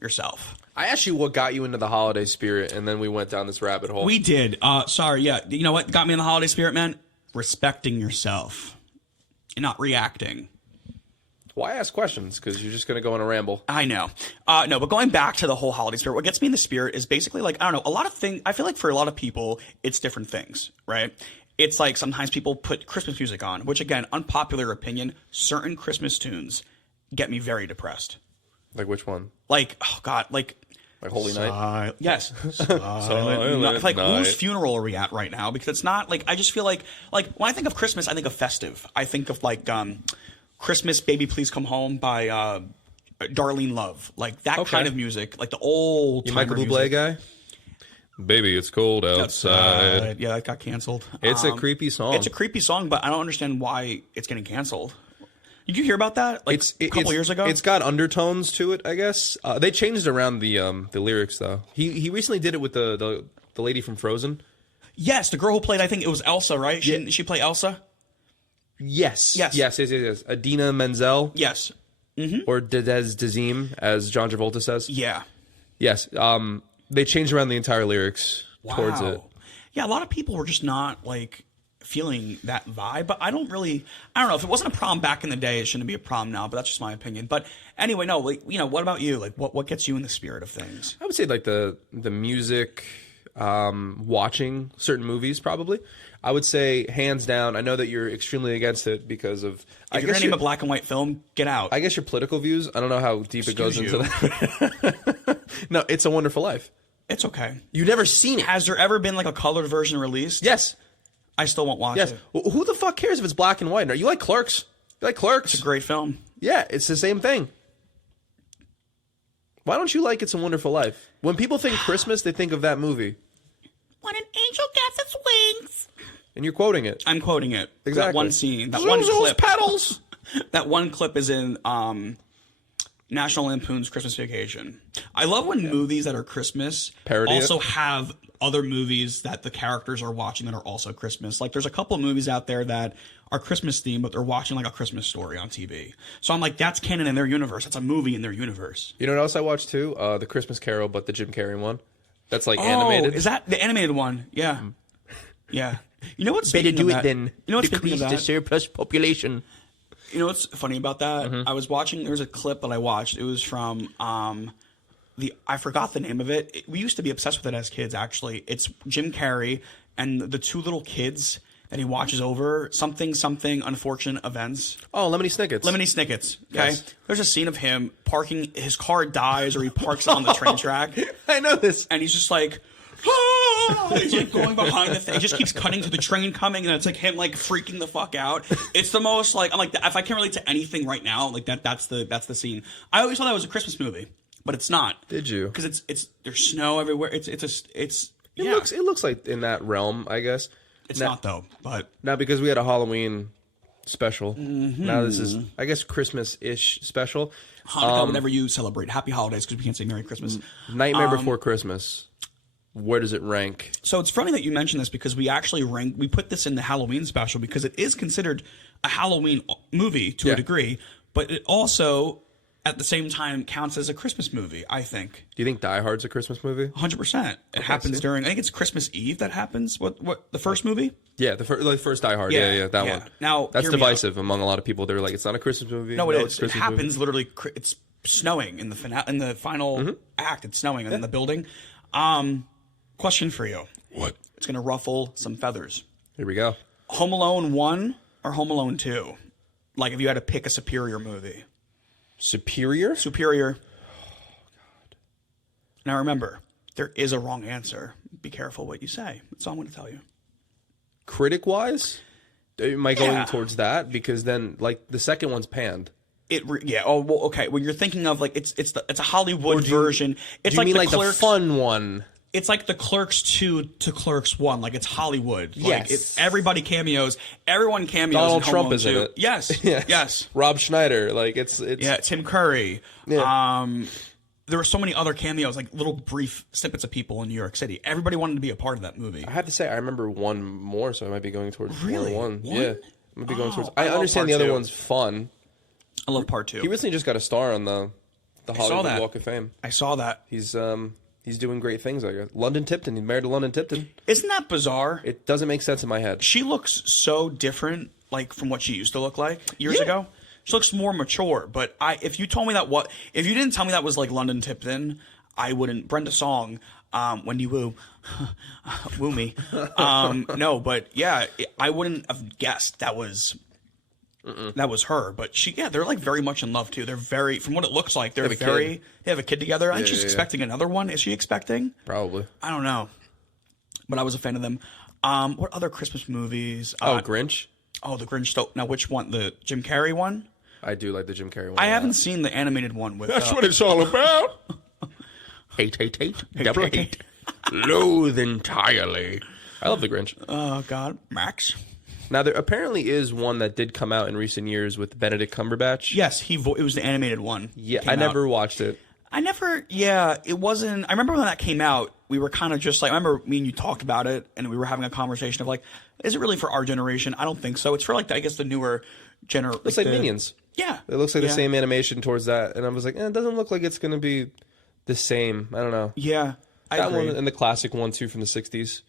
yourself. I asked you what got you into the holiday spirit, and then we went down this rabbit hole. We did. Sorry, yeah. You know what got me in the holiday spirit, man? Respecting yourself and not reacting. Why ask questions? Because you're just going to go on a ramble. I know. No, but going back to the whole holiday spirit, what gets me in the spirit is basically like, I don't know, a lot of things, I feel like for a lot of people, it's different things, right? It's like sometimes people put Christmas music on, which again, unpopular opinion, certain Christmas tunes get me very depressed. Like which one? Like, oh God, like Holy Night? Yes. Like, whose funeral are we at right now? Because it's not like, I just feel like when I think of Christmas, I think of festive. I think of like Christmas, Baby Please Come Home by Darlene Love. Like that kind of music, like the old. You Michael Bublé guy? Baby, it's cold outside. Yeah, that got canceled. It's a creepy song. It's a creepy song, but I don't understand why it's getting canceled. Did you hear about that? Like a couple years ago? It's got undertones to it, I guess. They changed around the lyrics though. He recently did it with the lady from Frozen. Yes, the girl who played, I think it was Elsa, right? She play Elsa? Yes. Adina Menzel. Yes. Mm-hmm. Or Des Dazim, as John Travolta says. Yeah. Yes. They changed around the entire lyrics towards it. Yeah, a lot of people were just not like feeling that vibe, but I don't know. If it wasn't a problem back in the day, it shouldn't be a problem now, but that's just my opinion. But anyway, no, like, what about you? Like what gets you in the spirit of things? I would say like the music, watching certain movies probably. I would say hands down. I know that you're extremely against it because of. If you're gonna name a black and white film, get out. I guess your political views. I don't know how deep it goes into that. No, It's a Wonderful Life. It's okay. You've never seen it. Has there ever been like a colored version released? Yes. I still won't watch it. Well, who the fuck cares if it's black and white? You like Clerks? You like Clerks? It's a great film. Yeah, it's the same thing. Why don't you like It's a Wonderful Life? When people think Christmas, they think of that movie. When an angel gets its wings. And you're quoting it. I'm quoting it. Exactly. That one scene. That Zoom one clip. Petals. That one clip is in National Lampoon's Christmas Vacation. I love when movies that are Christmas also have other movies that the characters are watching that are also Christmas. Like there's a couple of movies out there that are Christmas themed, but they're watching like a Christmas story on TV. So I'm like, that's canon in their universe. That's a movie in their universe. You know what else I watched too? The Christmas Carol, but the Jim Carrey one. That's like animated. Is that the animated one? Yeah. Yeah. You know what's better do it then? You know what's decrease the surplus population. You know what's funny about that? I was watching. There was a clip that I watched. It was from I forgot the name of it. We used to be obsessed with it as kids. Actually, it's Jim Carrey and the two little kids that he watches over something unfortunate events. Oh, Lemony Snickets. Lemony Snickets. Okay, yes. There's a scene of him parking. His car dies, or he parks on the train track. I know this, and he's just like. Ah! He's like going behind the thing. It just keeps cutting to the train coming, and it's like him like freaking the fuck out. It's the most like I'm like if I can't relate to anything right now, like that's the scene. I always thought that was a Christmas movie, but it's not. Did you? Because it's there's snow everywhere. It looks like in that realm, I guess. It's not though, but now because we had a Halloween special. Now this is I guess Christmas-ish special. Hanukkah, whatever you celebrate. Happy holidays because we can't say Merry Christmas. Nightmare Before Christmas. Where does it rank? So it's funny that you mentioned this because we actually we put this in the Halloween special because it is considered a Halloween movie to a degree, but it also at the same time counts as a Christmas movie, I think. Do you think Die Hard's a Christmas movie? 100%. It happens during, I think it's Christmas Eve that happens. What the first movie? Yeah, the first Die Hard. Yeah, that one. Now, that's divisive among a lot of people. They're like, it's not a Christmas movie. No, it is. It happens literally, it's snowing in the final act. It's snowing in the building. Question for you. What? It's going to ruffle some feathers. Here we go. Home Alone 1 or Home Alone 2? Like if you had to pick a superior movie. Superior? Superior. Oh, God. Now remember, there is a wrong answer. Be careful what you say. That's all I'm going to tell you. Critic-wise? Am I going towards that? Because then, like, the second one's panned. Oh, well, okay. Well, you're thinking of, like, it's a Hollywood version. It's do you like mean like the fun one? It's like the Clerks 2 to Clerks 1. Like, it's Hollywood. Like, yes. Everybody cameos. Everyone cameos. Donald in Trump is in it. Yes. Yes. Rob Schneider. Like, it's... Yeah, Tim Curry. Yeah. There were so many other cameos, like little brief snippets of people in New York City. Everybody wanted to be a part of that movie. I have to say, I remember one more, so I might be going towards really? one. Yeah. I might be going towards... I understand the other one's fun. I love part 2. He recently just got a star on the Hollywood Walk of Fame. I saw that. He's doing great things, I guess. London Tipton. He's married to London Tipton. Isn't that bizarre? It doesn't make sense in my head. She looks so different, like, from what she used to look like years ago. She looks more mature. But if you told me if you didn't tell me that was, like, London Tipton, I wouldn't. Brenda Song, Wendy Wu, woo me. No, but, yeah, I wouldn't have guessed that was That was her, but they're like very much in love too. They're very, from what it looks like, they have a kid together. I think she's expecting another one. Is she expecting? Probably. I don't know, but I was a fan of them. What other Christmas movies? Grinch. Oh, the Grinch. Now, which one? The Jim Carrey one? I do like the Jim Carrey one. I haven't seen the animated one with. That's what it's all about. Hate, double hate, loathe entirely. I love the Grinch. Oh God, Max. Now there apparently is one that did come out in recent years with Benedict Cumberbatch. Yes, it was the animated one. Yeah, I never watched it. It wasn't. I remember when that came out, we were kind of just like, I remember me and you talked about it, and we were having a conversation of like, is it really for our generation? I don't think so. It's for like, I guess the newer generation. Looks like Minions. Yeah. It looks like the same animation towards that, and I was like, it doesn't look like it's going to be the same. I don't know. Yeah, I agree. One and the classic one too from the 60s.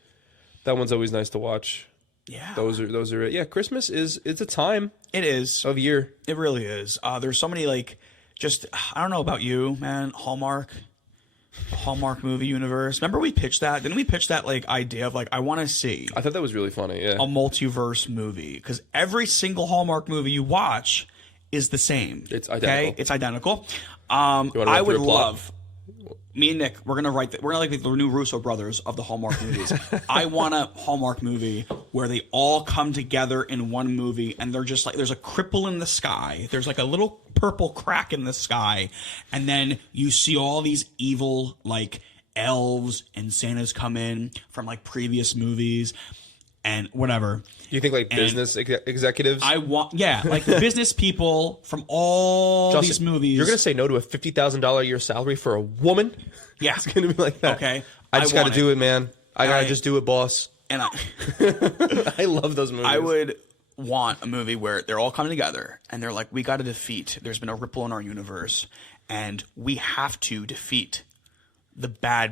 That one's always nice to watch. Yeah, those are it. Yeah, Christmas it's a time. It is of year. It really is. There's so many like, just I don't know about you, man. Hallmark movie universe. Remember we pitched that? Didn't we pitch that like idea of like I want to see? I thought that was really funny. Yeah, a multiverse movie because every single Hallmark movie you watch is the same. It's identical. Okay? It's identical. I would love. Me and Nick, we're gonna like the new Russo brothers of the Hallmark movies. I want a Hallmark movie where they all come together in one movie, and they're just like, there's a cripple in the sky, there's like a little purple crack in the sky, and then you see all these evil like elves and Santas come in from like previous movies and whatever. You think like business executives? Like business people from all Justin, these movies. You're gonna say no to a $50,000 a year salary for a woman? Yeah, it's gonna be like that. Okay, I just gotta do it, man. I gotta just do it, boss. And I love those movies. I would want a movie where they're all coming together and they're like, we got to defeat. There's been a ripple in our universe, and we have to defeat the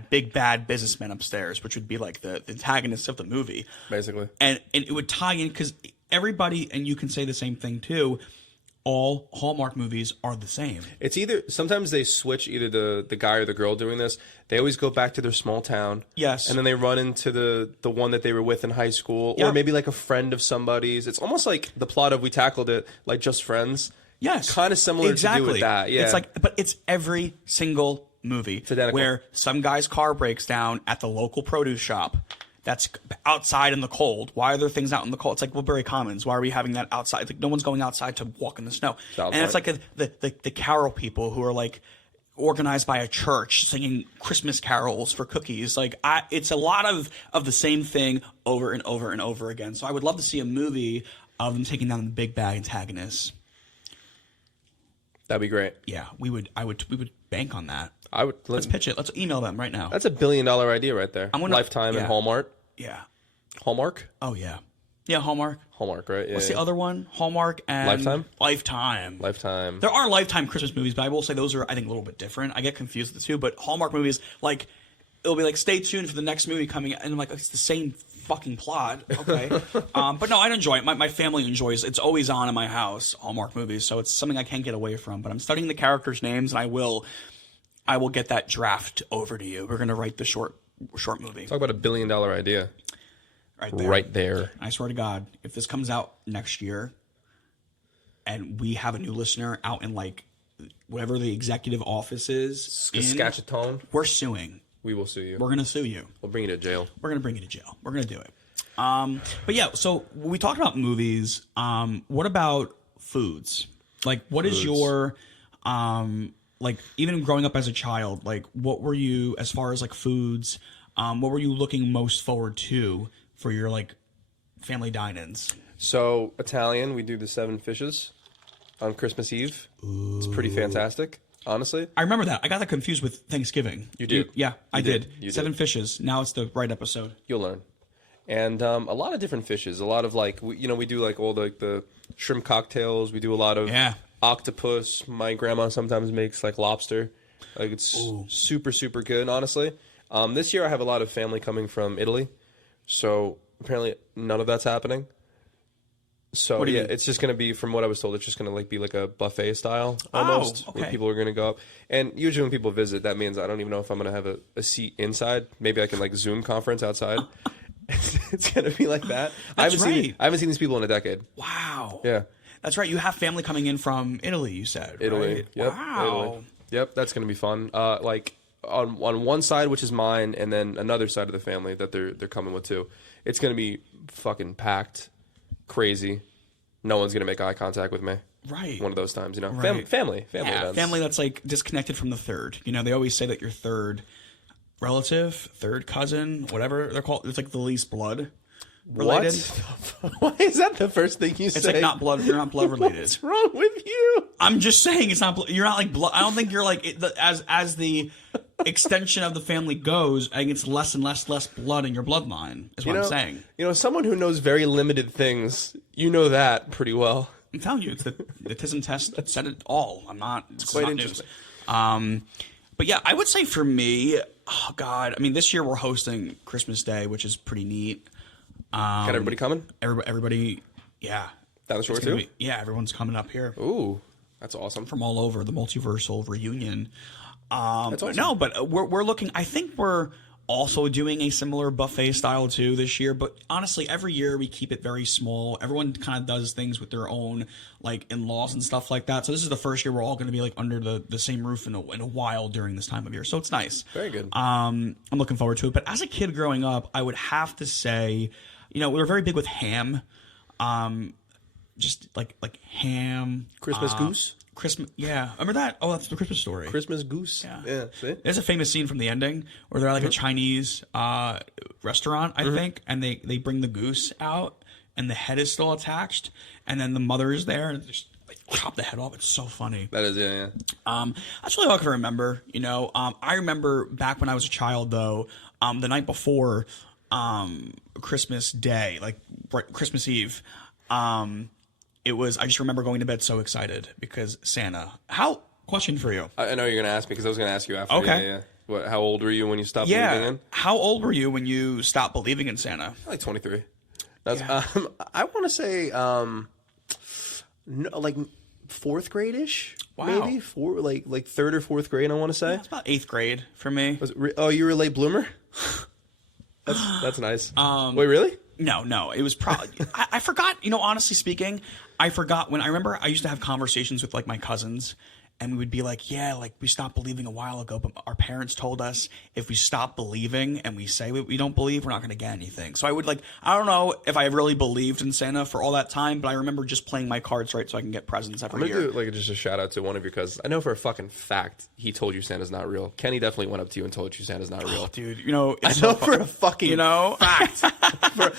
big bad businessman upstairs, which would be like the antagonists of the movie, basically. And it would tie in because everybody, and you can say the same thing too, all Hallmark movies are the same. It's either, sometimes they switch either the guy or the girl doing this. They always go back to their small town. Yes. And then they run into the one that they were with in high school, or maybe like a friend of somebody's. It's almost like the plot of We Tackled It, like Just Friends. Yes. Kind of similar to do with that. Yeah. It's like, but it's every single movie where some guy's car breaks down at the local produce shop that's outside in the cold. Why are there things out in the cold? It's like Woodbury Commons. Why are we having that outside? It's like no one's going outside to walk in the snow. And it's like the carol people who are like organized by a church singing Christmas carols for cookies. Like it's a lot of the same thing over and over and over again. So I would love to see a movie of them taking down the big bad antagonists. That'd be great. Yeah, we would bank on that. Let's pitch it. Let's email them right now. That's $1 billion idea right there. Lifetime and Hallmark. Yeah. Hallmark? Oh yeah. Yeah, Hallmark. Hallmark, right? Yeah, What's the other one? Hallmark and Lifetime. There are Lifetime Christmas movies, but I will say those are, I think, a little bit different. I get confused with the two, but Hallmark movies, like, it'll be like, stay tuned for the next movie coming, and I'm like, it's the same fucking plot. Okay. But no, I'd enjoy it. My family enjoys it. It's always on in my house, Hallmark movies, so it's something I can't get away from. But I'm studying the characters' names, and I will get that draft over to you. We're going to write the short movie. Talk about $1 billion idea. Right there. I swear to God, if this comes out next year and we have a new listener out in like whatever the executive office is, Saskatchewan, we're suing. We will sue you. We're going to sue you. We'll bring you to jail. We're going to bring you to jail. We're going to do it. But yeah, so we talked about movies. What about foods? Like, what is your, like, even growing up as a child, like, what were you, as far as like foods, what were you looking most forward to for your like family dine-ins? So Italian, we do the 7 fishes on Christmas Eve. Ooh. It's pretty fantastic, honestly. I remember that. I got that confused with Thanksgiving. You did? Yeah, I did. You 7 did. fishes. Now it's the right episode. You'll learn. And a lot of different fishes. A lot of like, we do like all the shrimp cocktails. We do a lot of octopus. My grandma sometimes makes like lobster. Like it's super, super good, honestly. This year I have a lot of family coming from Italy. So apparently none of that's happening. So yeah, it's just going to be, from what I was told, it's just going to like be like a buffet style almost, where people are going to go up. And usually when people visit, that means I don't even know if I'm going to have a seat inside. Maybe I can like Zoom conference outside. It's going to be like that. I haven't seen these people in a decade. Wow. Yeah. That's right. You have family coming in from Italy, you said. Italy. Right? Yep. Wow. Italy. Yep. That's gonna be fun. Like on one side, which is mine, and then another side of the family that they're coming with too. It's gonna be fucking packed, crazy. No one's gonna make eye contact with me. Right. One of those times, you know. Right. Family Yeah, events. family that's like disconnected from the third. You know, they always say that your third relative, third cousin, whatever they're called, it's like the least blood related. What? Why is that the first thing you say? It's like not blood. You're not blood related. What's wrong with you? I'm just saying it's not. You're not like blood. I don't think you're like as the extension of the family goes. I think it's less and less blood in your bloodline. Is what I'm saying. You know, someone who knows very limited things, you know that pretty well. I'm telling you, it's the TISM test that said it all. I'm not. It's quite not interesting. News. But yeah, I would say for me, oh God, I mean, this year we're hosting Christmas Day, which is pretty neat. Got everybody coming? Everybody, yeah. Down the shore too? Yeah, everyone's coming up here. Ooh, that's awesome. From all over, the multiversal reunion. That's awesome. No, but we're looking, I think we're also doing a similar buffet style too this year, but honestly every year we keep it very small. Everyone kind of does things with their own like in-laws and stuff like that, so this is the first year we're all going to be like under the same roof in a while during this time of year, so it's nice. Very good. I'm looking forward to it. But as a kid growing up, I would have to say, you know, we were very big with ham, just like ham, Christmas goose. Christmas, yeah. Remember that? Oh, that's the Christmas Story. Christmas goose. Yeah. See? There's a famous scene from the ending where they're at like a Chinese restaurant, I think, and they bring the goose out, and the head is still attached, and then the mother is there, and just like chop the head off. It's so funny. That is, yeah. That's really all I can remember. You know, I remember back when I was a child, though, the night before Christmas Day, like Christmas Eve. It was. I just remember going to bed so excited because Santa. Question for you. I know you're gonna ask me because I was gonna ask you after. Okay. Yeah. What? How old were you when you stopped believing in? How old were you when you stopped believing in Santa? Like 23. That's. Yeah. I want to say, no, like fourth grade ish. Wow. Maybe like third or fourth grade. I want to say. It's about 8th grade for me. Oh, you were a late bloomer. That's nice. Wait, really? No. It was probably. I forgot. You know, honestly speaking, I forgot when I remember I used to have conversations with like my cousins, and we would be like, yeah, like we stopped believing a while ago, but our parents told us if we stop believing and we say we don't believe, we're not going to get anything. So I would like, I don't know if I really believed in Santa for all that time, but I remember just playing my cards right so I can get presents every year. I'm gonna do like just a shout out to one of your cousins. I know for a fucking fact he told you Santa's not real. Kenny definitely went up to you and told you Santa's not real. Oh, dude, you know, I know for a fucking fact.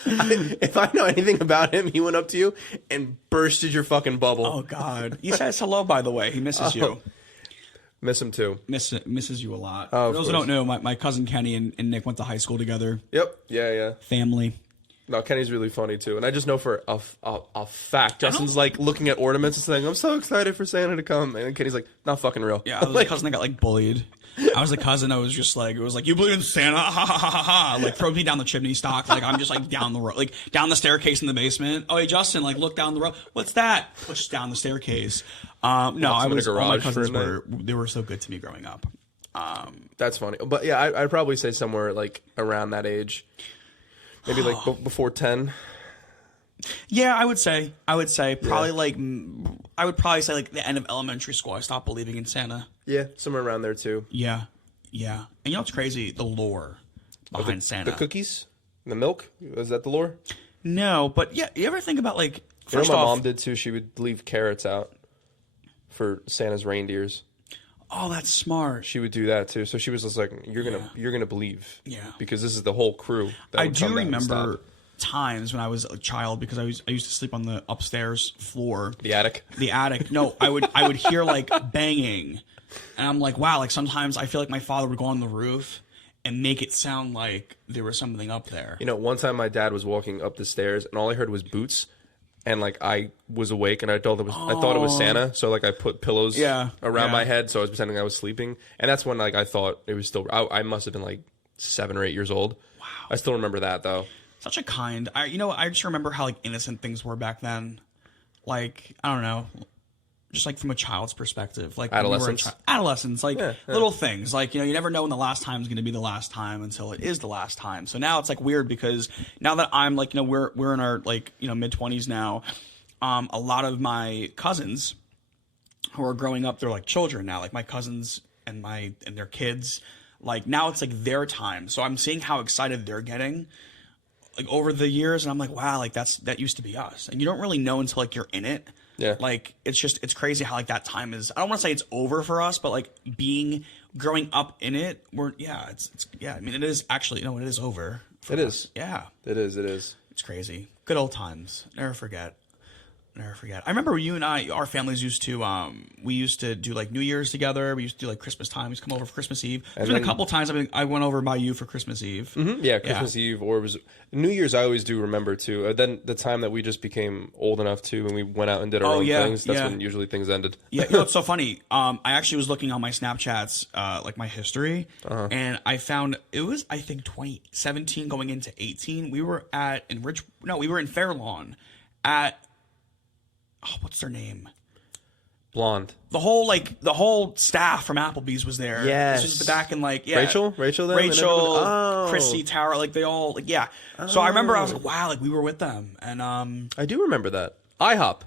If I know anything about him, he went up to you and bursted your fucking bubble. Oh God, he says hello. By the way, he misses you. Miss him too. Misses you a lot. Oh, For those who don't know, my cousin Kenny and Nick went to high school together. Yep. Yeah. Family. No, Kenny's really funny too, and I just know for a fact, Justin's like looking at ornaments and saying, "I'm so excited for Santa to come," and Kenny's like, "Not fucking real." Yeah, I was a cousin that got like bullied. I was the cousin. I was just like, it was like, you believe in Santa? Ha ha ha ha! Like throws me down the chimney stalk. Like I'm just like down the road, like down the staircase in the basement. Oh, hey Justin, like look down the road. What's that? Push down the staircase. No, I was. All my cousins were so good to me growing up. That's funny, but yeah, I'd probably say somewhere like around that age, maybe like before 10. Yeah, I would say probably like I would probably say like the end of elementary school. I stopped believing in Santa. Yeah, somewhere around there too. Yeah. And you know what's crazy? The lore behind Santa. The cookies, the milk. Is that the lore? No, but yeah, you ever think about like first off, my mom did too. She would leave carrots out for Santa's reindeers. Oh, that's smart. She would do that too. So she was just like, "You're gonna believe." Yeah. Because this is the whole crew. I do remember times when I was a child because I used to sleep on the upstairs floor. The attic. No, I would hear like banging, and I'm like, wow. Like sometimes I feel like my father would go on the roof and make it sound like there was something up there. You know, one time my dad was walking up the stairs and all I heard was boots. And like I was awake and I thought it was Santa, so like I put pillows around my head, so I was pretending I was sleeping. And that's when like I thought it was still. I must have been like 7 or 8 years old. Wow, I still remember that though. Such a kind. I just remember how like innocent things were back then. Like I don't know, just like from a child's perspective, like adolescence, like little things, like you never know when the last time is going to be the last time until it is the last time. So now it's like weird because now that I'm like we're in our like mid-20s now, a lot of my cousins who are growing up, they're like children now, like my cousins and their kids, like now it's like their time. So I'm seeing how excited they're getting like over the years, and I'm like, wow, like that used to be us. And you don't really know until like you're in it. Yeah. Like it's crazy how like that time is. I don't want to say it's over for us, but like growing up in it, I mean, it is actually, it is over. It is. Yeah. It is. It's crazy. Good old times. Never forget. I remember you and our families used to do like New Year's together. We used to do like Christmas time. We used to come over for Christmas Eve. There's been a couple times I went over by you for Christmas Eve. Mm-hmm. Yeah, Christmas Eve, or it was New Year's. I always do remember too. Then the time that we just became old enough too, and we went out and did our own things. That's when usually things ended. Yeah, it's so funny. I actually was looking on my Snapchats, like my history, and I found it was, I think, 2017 going into 18. We were we were in Fairlawn at. Oh, what's their name? Blonde. The whole staff from Applebee's was there. Yes. This was back in Rachel, Chrissy, Tara, like they all So I remember I was like, wow, like we were with them, and I do remember that. IHOP.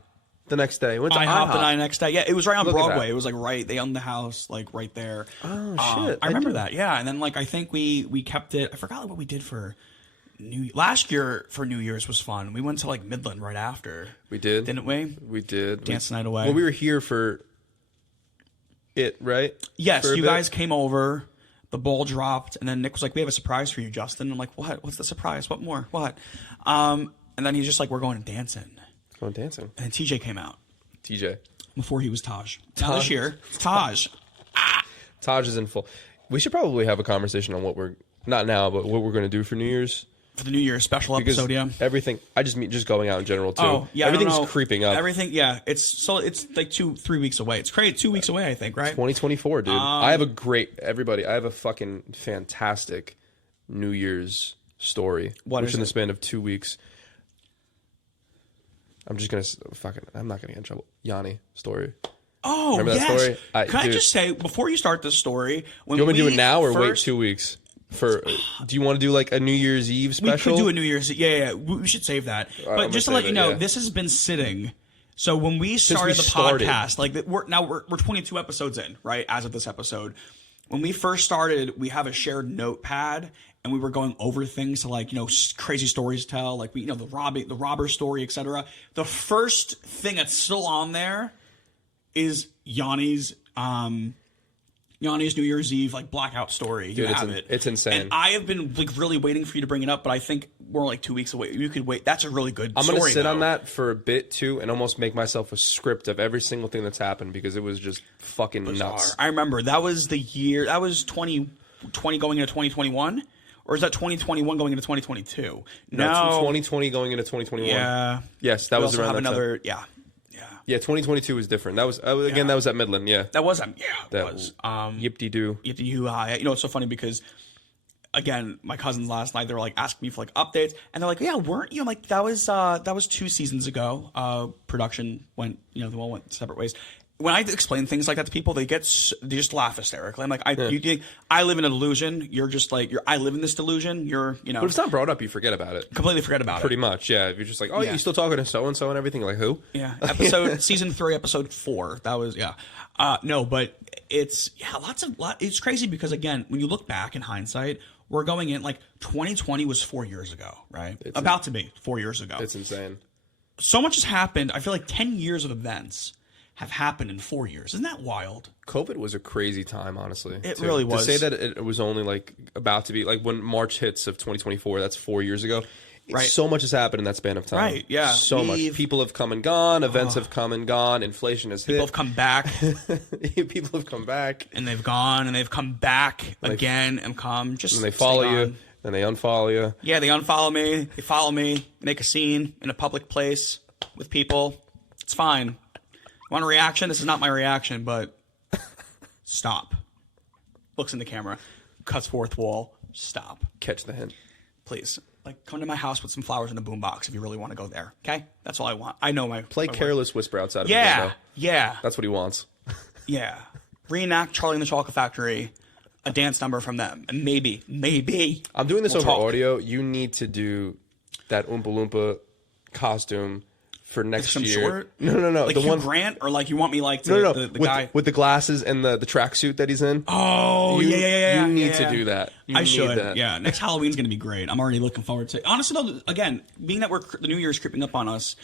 The next day, went to IHOP the next day. Yeah, it was right on Broadway. It was like they owned the house, like right there. Oh shit! I remember that. Yeah, and then like I think we kept it. I forgot what we did for. Last year for New Year's was fun. We went to like Midland right after. We did, didn't we? We did. Dance the night away. Well, we were here for it, right? Yes, you guys came over. The ball dropped, and then Nick was like, "We have a surprise for you, Justin." I'm like, "What? What's the surprise? What more? What?" And then he's just like, "We're going dancing." Going dancing. And then TJ came out. TJ. Before he was Taj. Now this year, it's Taj. Taj is in full. We should probably have a conversation on what we're not now, but what we're going to do for New Year's. For the New Year's special episode, yeah. Everything. I just mean just going out in general too. Oh, yeah. Everything's creeping up. Everything, yeah. It's like 2-3 weeks away. It's crazy. 2 weeks away, I think, right? 2024, dude. I have a fucking fantastic New Year's story. What which is in the it? span of 2 weeks. I'm just gonna I'm not gonna get in trouble. Yanni story. Oh, remember that story? Can I just say before you start this story, when you want me to do it now or wait first, 2 weeks? Do you want to do like a New Year's Eve special? We could do a New Year's. Yeah. We should save that. But just to let you know, this has been sitting. So when we started the podcast, like we're 22 episodes in, right? As of this episode, when we first started, we have a shared notepad, and we were going over things to like crazy stories to tell, like the robber story, etc. The first thing that's still on there is Yanni's New Year's Eve like blackout story. Dude, you have it. It's insane. And I have been like really waiting for you to bring it up, but I think we're like 2 weeks away. You could wait. That's a really good. I'm gonna sit though. on that for a bit too, and almost make myself a script of every single thing that's happened because it was just fucking nuts. I remember that was the year. That was 2020 going into 2021, or is that 2021 going into 2022? No, 2020 going into 2021. Yeah. Yes, that was around that time. Yeah. Yeah, 2022 was different. That was again. That was at Midland. Yeah, that was that was yip-de-doo. It's so funny because again, my cousins last night they were like asking me for like updates, and they're like, "Yeah, weren't you like that was 2 seasons ago? Production went they all went separate ways." When I explain things like that to people, they just laugh hysterically. I'm like, I live in a delusion. You're just like I live in this delusion. But if it's not brought up, you forget about it. Completely forget about it. Pretty much, yeah. If you're just like, you still talking to so and so and everything, like who? Yeah. Season 3, episode 4. That was no, but it's it's crazy because again, when you look back in hindsight, we're going in like 2020 was 4 years ago, right? About to be 4 years ago. It's insane. So much has happened. I feel like 10 years of events have happened in 4 years. Isn't that wild? COVID was a crazy time, honestly. It really was. To say that it was only like about to be like when March hits of 2024, that's 4 years ago. Right. So much has happened in that span of time. Right, yeah. So much. People have come and gone. Events have come and gone. Inflation has hit. People have come back. People have come back. And they've gone and they've come back again and come. And they follow you. Then they unfollow you. Yeah, they unfollow me. They follow me. Make a scene in a public place with people. It's fine. Want a reaction? This is not my reaction, but stop. Looks in the camera. Cuts fourth wall. Stop. Catch the hint. Please. Like, come to my house with some flowers in a boombox if you really want to go there. Okay? That's all I want. I know my... Play my Careless Whisper outside of the window. Yeah. That's what he wants. Yeah. Reenact Charlie and the Chocolate Factory. A dance number from them. And maybe. I'm doing this over talk. audio. You need to do that Oompa Loompa costume for next some year. short? No. Like the Hugh one Grant, or like you want me like to, no, the with, guy with the glasses and the tracksuit that he's in. Oh, You yeah. need to do that. I should. Yeah, next Halloween's gonna be great. I'm already looking forward to it. Honestly, though, again, being that the New Year's creeping up on us,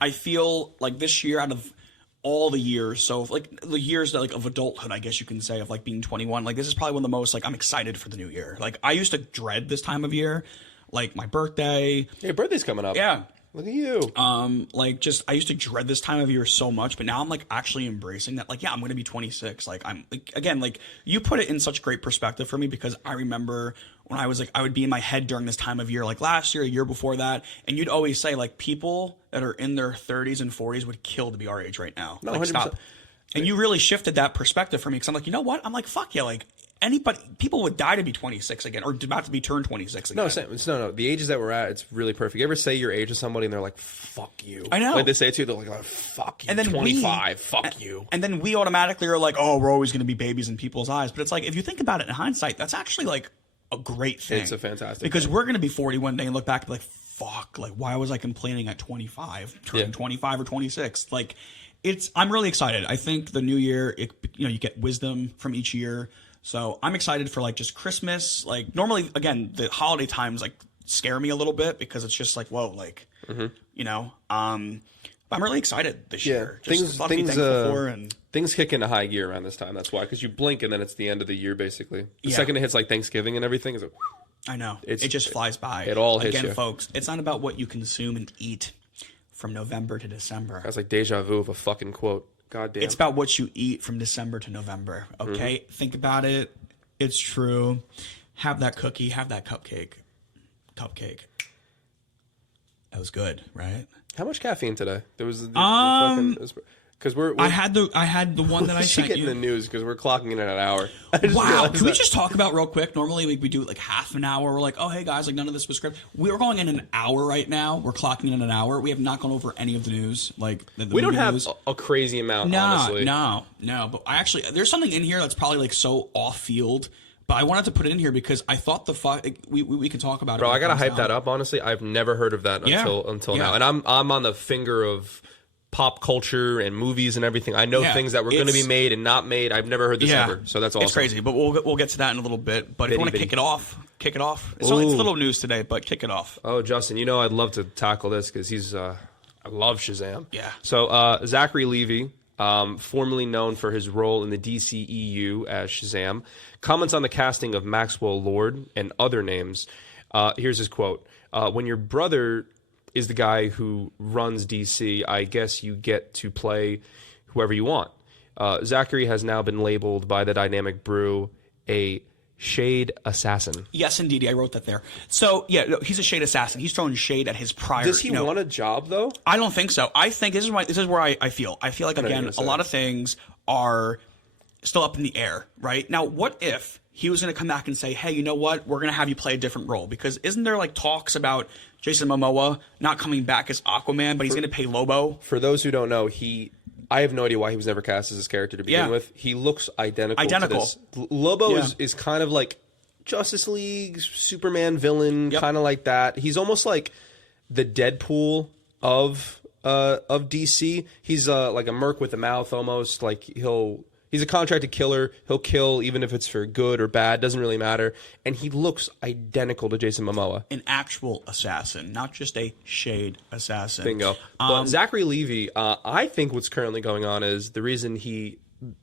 I feel like this year, out of all the years, so like the years that, like, of adulthood, I guess you can say, of like being 21, like this is probably one of the most, like, I'm excited for the new year. Like, I used to dread this time of year, like my birthday. Your birthday's coming up. Yeah. Look at you. Like, just, I used to dread this time of year so much, but now I'm like actually embracing that. Like, yeah, I'm gonna be 26. Like, I'm like, again, like, you put it in such great perspective for me, because I remember when I was like, I would be in my head during this time of year, like last year, a year before that, and you'd always say, like, people that are in their 30s and 40s would kill to be our age right now. No, like, 100%. stop. And you really shifted that perspective for me, because I'm like, you know what? I'm like, fuck yeah, like, people would die to be 26 again, or about to be turned 26 again. No. The ages that we're at, it's really perfect. You ever say your age to somebody and they're like, "Fuck you"? I know. Like they say it to you, they're like, "Oh, fuck you." And then 25, fuck you. And then we automatically are like, "Oh, we're always going to be babies in people's eyes." But it's like, if you think about it in hindsight, that's actually like a great thing. It's a fantastic because thing. we're going to be 40 one day and look back and be like, "Fuck! Like, why was I complaining at 25, turning 25 or 26?" Like, I'm really excited. I think the new year, you get wisdom from each year. So I'm excited for, like, just Christmas. Like, normally, again, the holiday times, like, scare me a little bit, because it's just like, whoa, like, I'm really excited this year. Just a lot to be thankful for, and things kick into high gear around this time. That's why, because you blink and then it's the end of the year, basically. The second it hits, like, Thanksgiving and everything, is like, I know. It just flies by. It all hits Again, you. folks, it's not about what you consume and eat from November to December. That's like deja vu of a fucking quote. God damn. It's about what you eat from December to November, okay? Think about it. It's true. Have that cookie. Have that cupcake. That was good, right? How much caffeine today? There was because I had the one that I sent get you. in the news because we're clocking in at an hour. Wow, can we just talk about real quick? Normally we do like half an hour. We're like, oh, hey guys, like none of this was scripted. We're going in an hour right now. We're clocking in an hour. We have not gone over any of the news. Like we don't have a crazy amount. Honestly, no. But I actually, there's something in here that's probably like so off field. But I wanted to put it in here because I thought we could talk about it. Bro, I gotta hype that up. Honestly, I've never heard of that until now, and I'm on the finger of pop culture and movies and everything. I know things that were going to be made and not made. I've never heard this ever, so that's awesome. It's crazy, but we'll get to that in a little bit. But if you want to kick it off. It's a little news today, but kick it off. Oh, Justin, I'd love to tackle this because he's I love Shazam. Yeah. So Zachary Levi, formerly known for his role in the DCEU as Shazam, comments on the casting of Maxwell Lord and other names. Here's his quote: "When your brother is the guy who runs DC, I guess you get to play whoever you want. Zachary has now been labeled by the Dynamic Brew a shade assassin." Yes, indeed. I wrote that there. So, he's a shade assassin. He's throwing shade at his prior... Does he want a job, though? I don't think so. I think this is where I feel. I feel like, again, a lot of things are still up in the air, right? Now, what if he was going to come back and say, hey, you know what? We're going to have you play a different role. Because isn't there like talks about Jason Momoa not coming back as Aquaman, but he's going to pay Lobo? For those who don't know, I have no idea why he was never cast as his character to begin with. He looks identical. To this. Lobo is kind of like Justice League, Superman villain, kind of like that. He's almost like the Deadpool of DC. He's like a merc with a mouth almost. Like he's a contracted killer. He'll kill even if it's for good or bad. Doesn't really matter. And he looks identical to Jason Momoa. An actual assassin, not just a shade assassin. Bingo. But Zachary Levi, I think what's currently going on is the reason he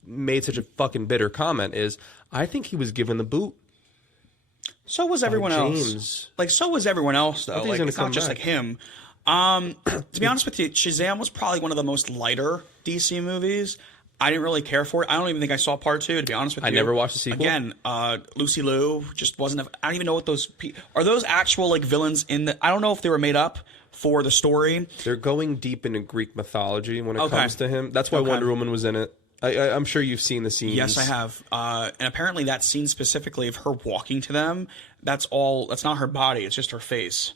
made such a fucking bitter comment is I think he was given the boot. So was everyone else. Like, so was everyone else, though. Like, it's not just like him. To be honest with you, Shazam was probably one of the most lighter DC movies. I didn't really care for it. I don't even think I saw part 2, to be honest with you. I never watched the sequel. Again, Lucy Liu just wasn't... I don't even know what those... Are those actual like villains in the... I don't know if they were made up for the story. They're going deep into Greek mythology when it comes to him. That's why Wonder Woman was in it. I'm sure you've seen the scenes. Yes, I have. And apparently that scene specifically of her walking to them, that's not her body. It's just her face.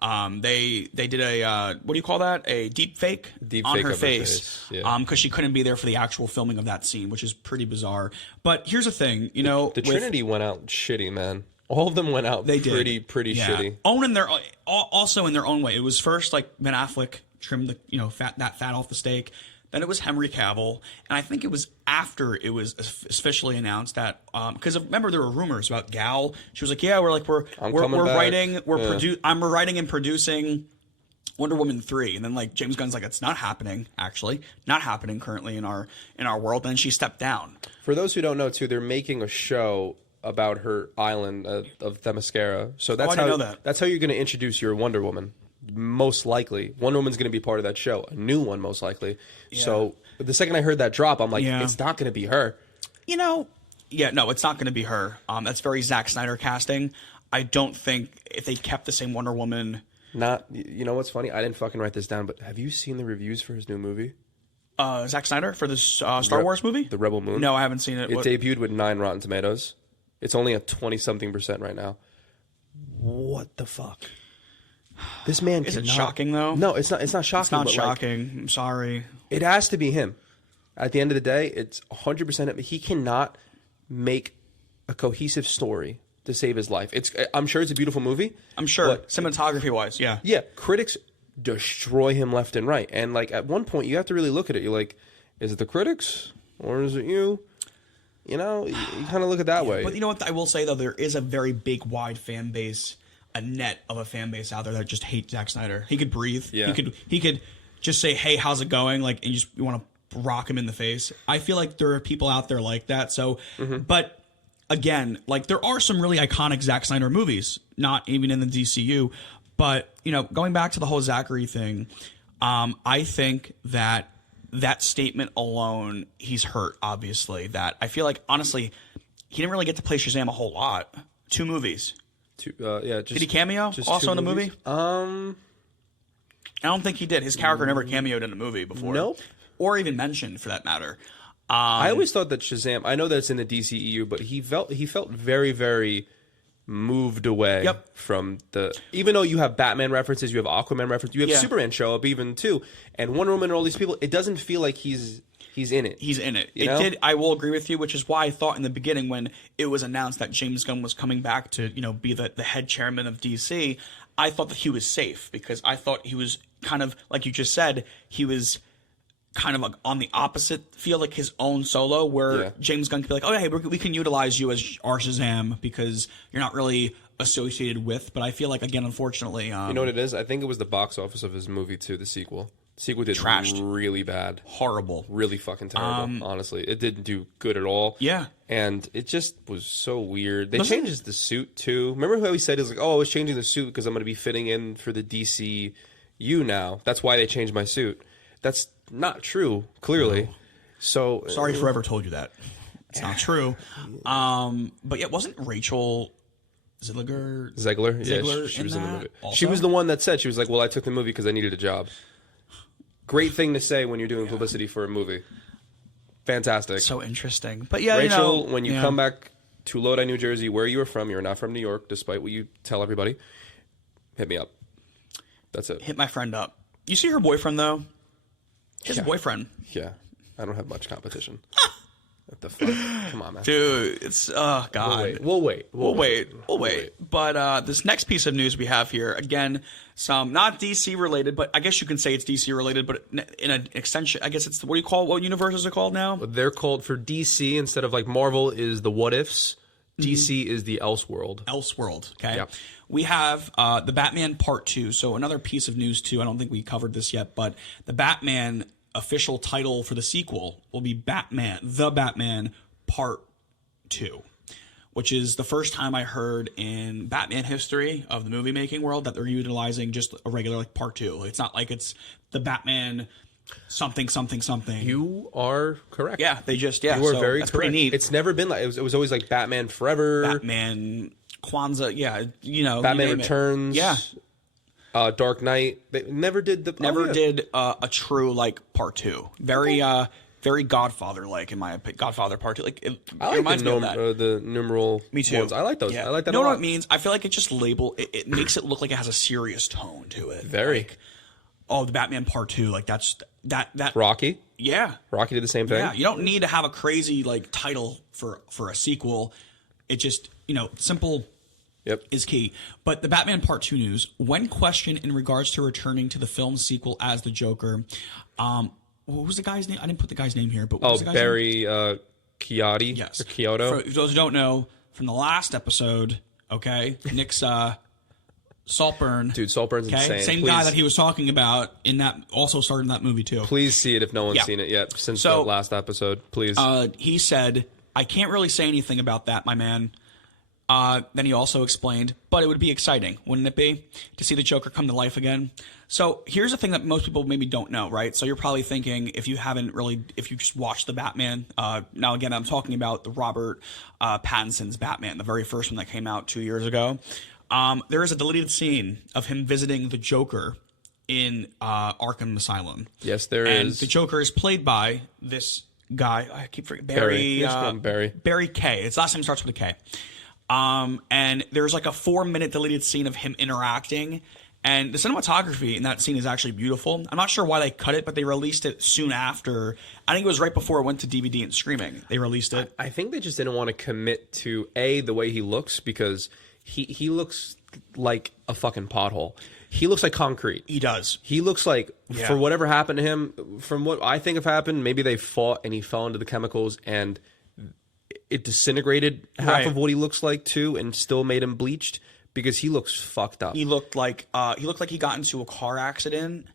They did a what do you call that? A deep fake on her face. Because she couldn't be there for the actual filming of that scene, which is pretty bizarre. But here's the thing, the Trinity went out shitty, man. All of them went out pretty shitty. Also in their own way. It was first like Ben Affleck trim the fat off the steak. Then it was Henry Cavill, and I think it was after it was officially announced that because remember there were rumors about Gal. She was like, "Yeah, we're writing, I'm writing and producing Wonder Woman 3," and then like James Gunn's like, "It's not happening. Actually, not happening currently in our world." And she stepped down. For those who don't know, too, they're making a show about her island of Themyscira. So that's I didn't know that. That's how you're going to introduce your Wonder Woman. Most likely, Wonder Woman's going to be part of that show. A new one, most likely. Yeah. So the second I heard that drop, I'm like, it's not going to be her. No, it's not going to be her. That's very Zack Snyder casting. I don't think if they kept the same Wonder Woman. You know what's funny? I didn't fucking write this down, but have you seen the reviews for his new movie? Zack Snyder for this Star Wars movie? The Rebel Moon? No, I haven't seen it. It debuted with 9 Rotten Tomatoes. It's only at 20-something% right now. What the fuck? This man Is it shocking, though? No, it's not shocking. It's not shocking. I'm sorry. It has to be him. At the end of the day, it's 100% him. He cannot make a cohesive story to save his life. I'm sure it's a beautiful movie. I'm sure. Cinematography-wise, yeah. Yeah, critics destroy him left and right. And like at one point, you have to really look at it. You're like, is it the critics or is it you? You kind of look at it that way. But you know what? I will say, though, there is a very big, wide fan base, a net of a fan base out there that just hate Zack Snyder. He could breathe. Yeah. He could just say, "Hey, how's it going?" Like, and you want to rock him in the face. I feel like there are people out there like that. So, but again, like there are some really iconic Zack Snyder movies, not even in the DCU. But going back to the whole Zachary thing, I think that statement alone, he's hurt. Obviously, that I feel like honestly, he didn't really get to play Shazam a whole lot. 2 movies. Did he cameo also in the movie? I don't think he did. His character never cameoed in a movie before. Nope. Or even mentioned, for that matter. I always thought that Shazam, I know that it's in the DCEU, but he felt very, very moved away from even though you have Batman references, you have Aquaman references, you have Superman show up even too, and Wonder Woman and all these people, it doesn't feel like he's in it. He's in it. Did. I will agree with you, which is why I thought in the beginning when it was announced that James Gunn was coming back to, be the head chairman of DC, I thought that he was safe because I thought he was kind of, like you just said, he was kind of like on the opposite field, like his own solo, where James Gunn could be like, "Oh, hey, we can utilize you as our Shazam because you're not really associated with." But I feel like, again, unfortunately, you know what it is? I think it was the box office of his movie too, the sequel. Sequel did trashed. Really bad. Horrible. Really fucking terrible, honestly. It didn't do good at all. Yeah. And it just was so weird. They changed the suit, too. Remember how he said, he was like, "Oh, I was changing the suit because I'm going to be fitting in for the DCU now. That's why they changed my suit." That's not true, clearly. No. So sorry for ever told you that. It's not true. But yeah, wasn't Rachel Zegler? Yeah, she was in the movie. Also? She was the one that said, she was like, "Well, I took the movie because I needed a job." Great thing to say when you're doing publicity for a movie. Fantastic. So interesting. But yeah, Rachel, when you come back to Lodi, New Jersey, where you were from, you're not from New York, despite what you tell everybody, hit me up. That's it. Hit my friend up. You see her boyfriend, though? His boyfriend. Yeah. I don't have much competition. What the fuck? Come on, man. Dude, it's, oh, God. We'll wait. But this next piece of news we have here, again, some not DC related, but I guess you can say it's DC related, but in an extension, I guess it's, what universe is it called now? They're called, for DC, instead of like Marvel is the What Ifs, DC is the Elseworld. Elseworld, okay? Yep. We have the Batman Part 2. So another piece of news, too. I don't think we covered this yet, but the Batman official title for the sequel will be The Batman Part 2, which is the first time I heard in Batman history of the movie making world that they're utilizing just a regular like Part 2. It's not like it's the Batman something. You are correct. Yeah, they just, You are very that's correct. pretty neat. It's never been like, it was always like Batman Forever. Batman Kwanzaa, yeah, Batman Returns. Yeah. Dark Knight. They never did did a true like Part 2. Very Godfather like in my opinion. Godfather Part 2. Like it reminds me of that. The numeral. Me too. Ones. I like those. Yeah. I like that. You know what it means? I feel like it just it makes it look like it has a serious tone to it. Very. Like, the Batman Part 2. Like that's that. Rocky. Yeah. Rocky did the same thing. Yeah. You don't need to have a crazy like title for a sequel. It just simple. Yep. is key. But the Batman Part 2 news, when questioned in regards to returning to the film sequel as the Joker, what was the guy's name? I didn't put the guy's name here, but what was the guy's name? Barry Chiotti. Yes. Or Kyoto. For those who don't know, from the last episode, okay, Nick's Saltburn. Dude, Saltburn's insane. Same guy that he was talking about in that, also starred in that movie too. Please see it if no one's seen it yet since the last episode. Please. He said, I can't really say anything about that, my man. Then he also explained, but it would be exciting, wouldn't it be, to see the Joker come to life again? So here's the thing that most people maybe don't know, right? So you're probably thinking, if you just watched the Batman, now again, I'm talking about the Robert Pattinson's Batman, the very first one that came out 2 years ago. There is a deleted scene of him visiting the Joker in Arkham Asylum. Yes, there is. And the Joker is played by this guy, I keep forgetting, Barry K. His last name starts with a K. And there's like a 4-minute deleted scene of him interacting, and the cinematography in that scene is actually beautiful. I'm not sure why they cut it, but they released it soon after. I think it was right before it went to DVD and streaming. They released it. I think they just didn't want to commit to the way he looks, because he looks like a fucking pothole. He looks like concrete. He does. He looks like, for whatever happened to him, from what I think have happened, maybe they fought and he fell into the chemicals and it disintegrated half of what he looks like too, and still made him bleached, because he looks fucked up. He looked like he got into a car accident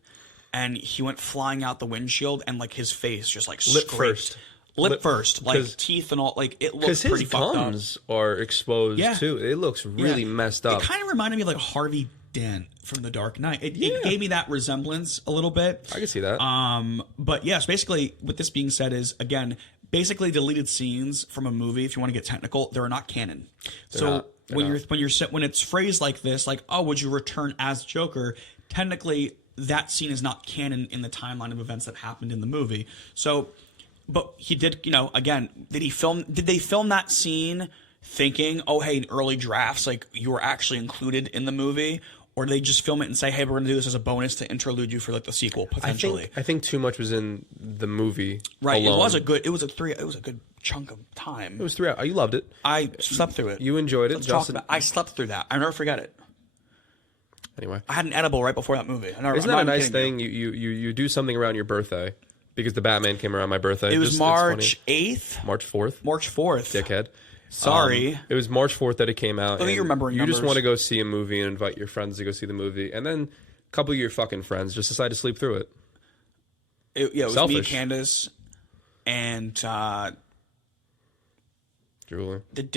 and he went flying out the windshield, and like his face just like lip first, like teeth and all, like it looked pretty fucked up. Because his gums are exposed too. It looks really messed up. It kind of reminded me of like Harvey Dent from The Dark Knight. It gave me that resemblance a little bit. I can see that. But yes, basically, with this being said, is again, basically deleted scenes from a movie, if you want to get technical, they're not canon. When it's phrased like this, like, oh, would you return as Joker? Technically, that scene is not canon in the timeline of events that happened in the movie. So, but he did, again, did they film that scene thinking, oh, hey, in early drafts, like you were actually included in the movie? Or do they just film it and say, hey, we're going to do this as a bonus to interlude you for like the sequel potentially? I think too much was in the movie. Right. Alone. It was a good chunk of time. It was 3 hours. You loved it. I slept through it. You enjoyed it. I slept through that. I'll never forget it. Anyway. I had an edible right before that movie. Isn't that a nice thing? You do something around your birthday, because the Batman came around my birthday. It was March 8th? March 4th. March 4th. Dickhead. Sorry. It was March 4th that it came out. You remember You numbers. just want to go see a movie and invite your friends to go see the movie, and then a couple of your fucking friends just decide to sleep through it. It was Selfish. me, Candace, and Julie. did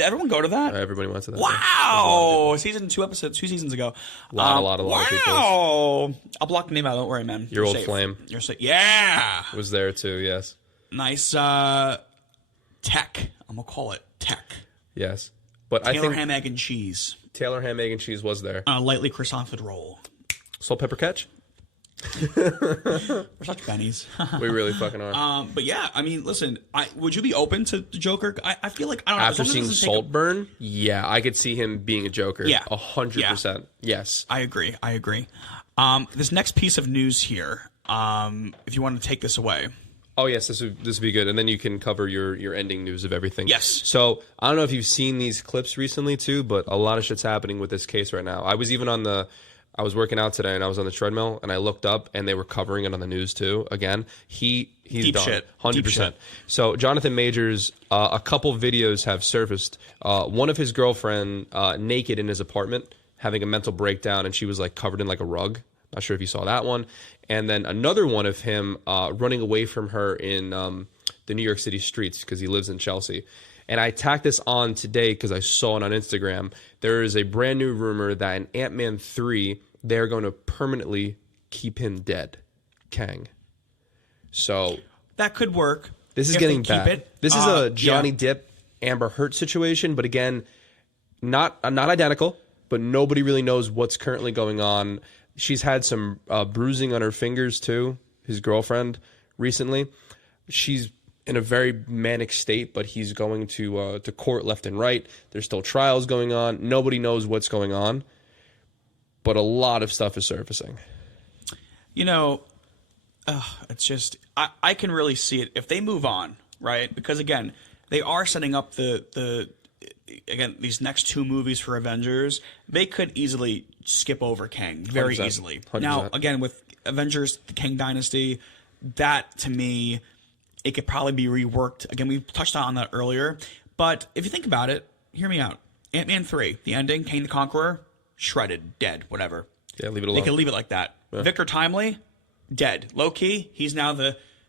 everyone go to that? Everybody went to that. Wow! Season 2 episodes, 2 seasons ago. A lot of people. Wow! I'll block the name out. Don't worry, man. Your old safe. flame. You're safe. Yeah! Was there too, yes. Nice tech. I'm going to call it tech. Yes. But Taylor I think ham, egg, and cheese. Taylor ham, egg, and cheese was there. Lightly croissant roll. Salt, pepper, catch? We're such bennies. We really fucking are. But yeah, I mean, listen, would you be open to the Joker? I feel like, I don't know. After seeing Saltburn, yeah, I could see him being a Joker. Yeah. 100%. Yes. I agree. This next piece of news here, if you want to take this away. Oh, yes, this would be good. And then you can cover your ending news of everything. Yes. So, I don't know if you've seen these clips recently, too, but a lot of shit's happening with this case right now. I was even I was working out today, and I was on the treadmill, and I looked up, and they were covering it on the news, too. Again, he's Deep done. shit. 100%. Deep shit. So, Jonathan Majors, a couple videos have surfaced. One of his girlfriend naked in his apartment, having a mental breakdown, and she was, like, covered in, like, a rug. Not sure if you saw that one. And then another one of him running away from her in the New York City streets, because he lives in Chelsea. And I tacked this on today because I saw it on Instagram. There is a brand new rumor that in Ant-Man 3, they're going to permanently keep him dead. Kang. So that could work. This is getting bad. This is a Johnny Depp, Amber Heard situation. But again, not identical, but nobody really knows what's currently going on. She's had some bruising on her fingers, too, his girlfriend, recently. She's in a very manic state, but he's going to court left and right. There's still trials going on. Nobody knows what's going on, but a lot of stuff is surfacing. It's just, I can really see it if they move on, right? Because, again, they are setting up again, these next 2 movies for Avengers, they could easily skip over Kang very 100%. easily. 100%. Now, again, with Avengers, the Kang Dynasty, that to me, it could probably be reworked. Again, we touched on that earlier. But if you think about it, hear me out. Ant-Man 3, the ending, Kang the Conqueror, shredded, dead, whatever. Yeah, leave it alone. They can leave it like that. Yeah. Victor Timely, dead. Low-key, he's now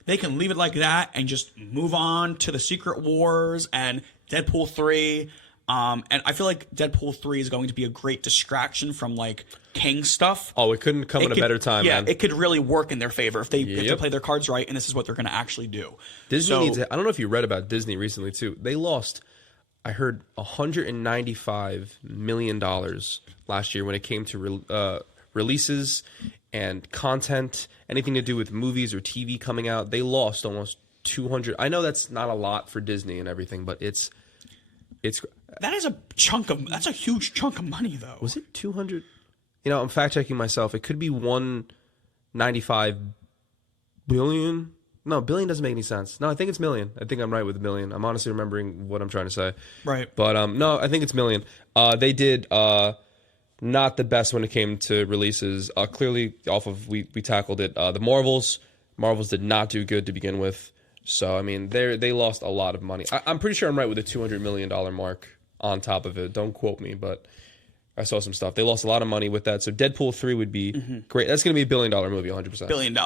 they can leave it like that and just move on to the Secret Wars and Deadpool 3. And I feel like Deadpool 3 is going to be a great distraction from, like, Kang stuff. Oh, it couldn't come at a better time, man. It could really work in their favor if they play their cards right, and this is what they're going to actually do. Disney needs I don't know if you read about Disney recently, too. They lost, I heard, $195 million last year when it came to releases and content, anything to do with movies or TV coming out. They lost almost 200. I know that's not a lot for Disney and everything, but it's that's a huge chunk of money, though. Was it 200? You know, I'm fact checking myself. It could be 195 billion. No, billion doesn't make any sense. No, I think it's million. I think I'm right with million. I'm honestly remembering what I'm trying to say. Right. But no, I think it's million. They did not the best when it came to releases. Clearly, off of we tackled it. The Marvels did not do good to begin with. So I mean, they lost a lot of money. I'm pretty sure I'm right with the $200 million mark on top of it. Don't quote me, but I saw some stuff. They lost a lot of money with that. So Deadpool 3 would be great. That's going to be $1 billion movie, 100%. $1 billion.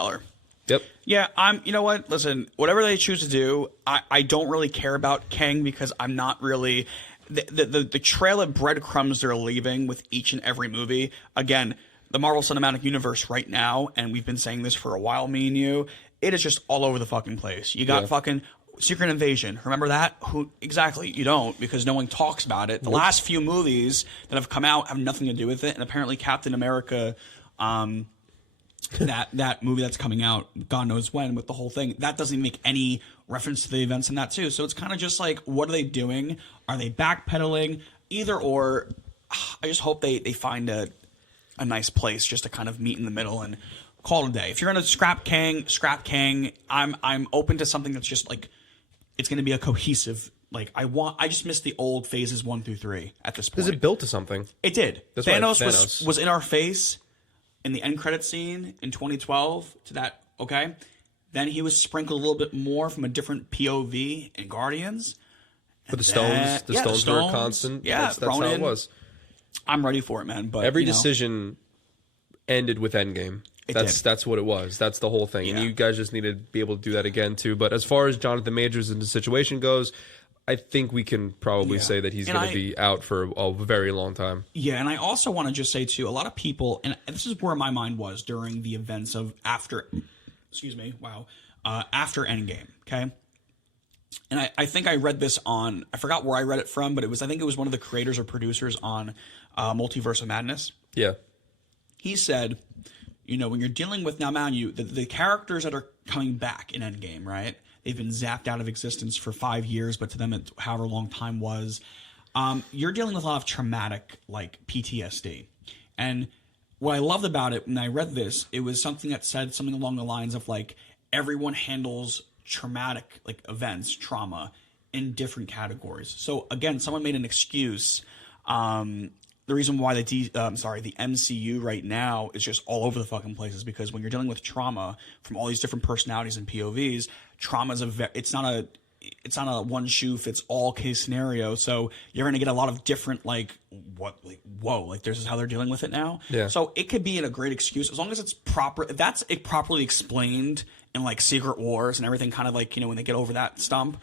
Yep. Yeah, you know what? Listen, whatever they choose to do, I don't really care about Kang because I'm not really the trail of breadcrumbs they're leaving with each and every movie. Again, the Marvel Cinematic Universe right now, and we've been saying this for a while, me and you, it is just all over the fucking place. You got fucking Secret Invasion. Remember that? Who exactly? You don't, because no one talks about it. The last few movies that have come out have nothing to do with it, and apparently Captain America, that movie that's coming out, God knows when, with the whole thing, that doesn't even make any reference to the events in that too. So it's kind of just like, what are they doing? Are they backpedaling? Either or. I just hope they find a nice place just to kind of meet in the middle and call it a day. If you're gonna scrap Kang. I'm open to something that's just like, it's gonna be a cohesive. Like I just miss the old phases 1 through 3 at this point. Because it built to something. It did. That's Thanos was in our face in the end credit scene in 2012 to that, okay? Then he was sprinkled a little bit more from a different POV in Guardians. But the stones were constant. Yeah, that's how it was. I'm ready for it, man. But every decision ended with Endgame. That's what it was. That's the whole thing. Yeah. And you guys just need to be able to do that again too. But as far as Jonathan Majors and the situation goes, I think we can probably say that he's going to be out for a very long time. Yeah, and I also want to just say too, a lot of people, and this is where my mind was during the events of after Endgame, okay? And I think I read this on, I forgot where I read it from, but I think it was one of the creators or producers on Multiverse of Madness. Yeah. He said, when you're dealing with the characters that are coming back in Endgame, right? They've been zapped out of existence for 5 years, but to them, it's however long time was. You're dealing with a lot of traumatic, like PTSD. And what I loved about it when I read this, it was something that said something along the lines of like, everyone handles traumatic like events, trauma in different categories. So again, someone made an excuse. The reason why the MCU right now is just all over the fucking place is because when you're dealing with trauma from all these different personalities and POVs, trauma is it's not a one shoe fits all case scenario. So you're going to get a lot of different this is how they're dealing with it now. Yeah. So it could be a great excuse as long as it's proper. If that's properly explained in like Secret Wars and everything, kind of like, when they get over that stump,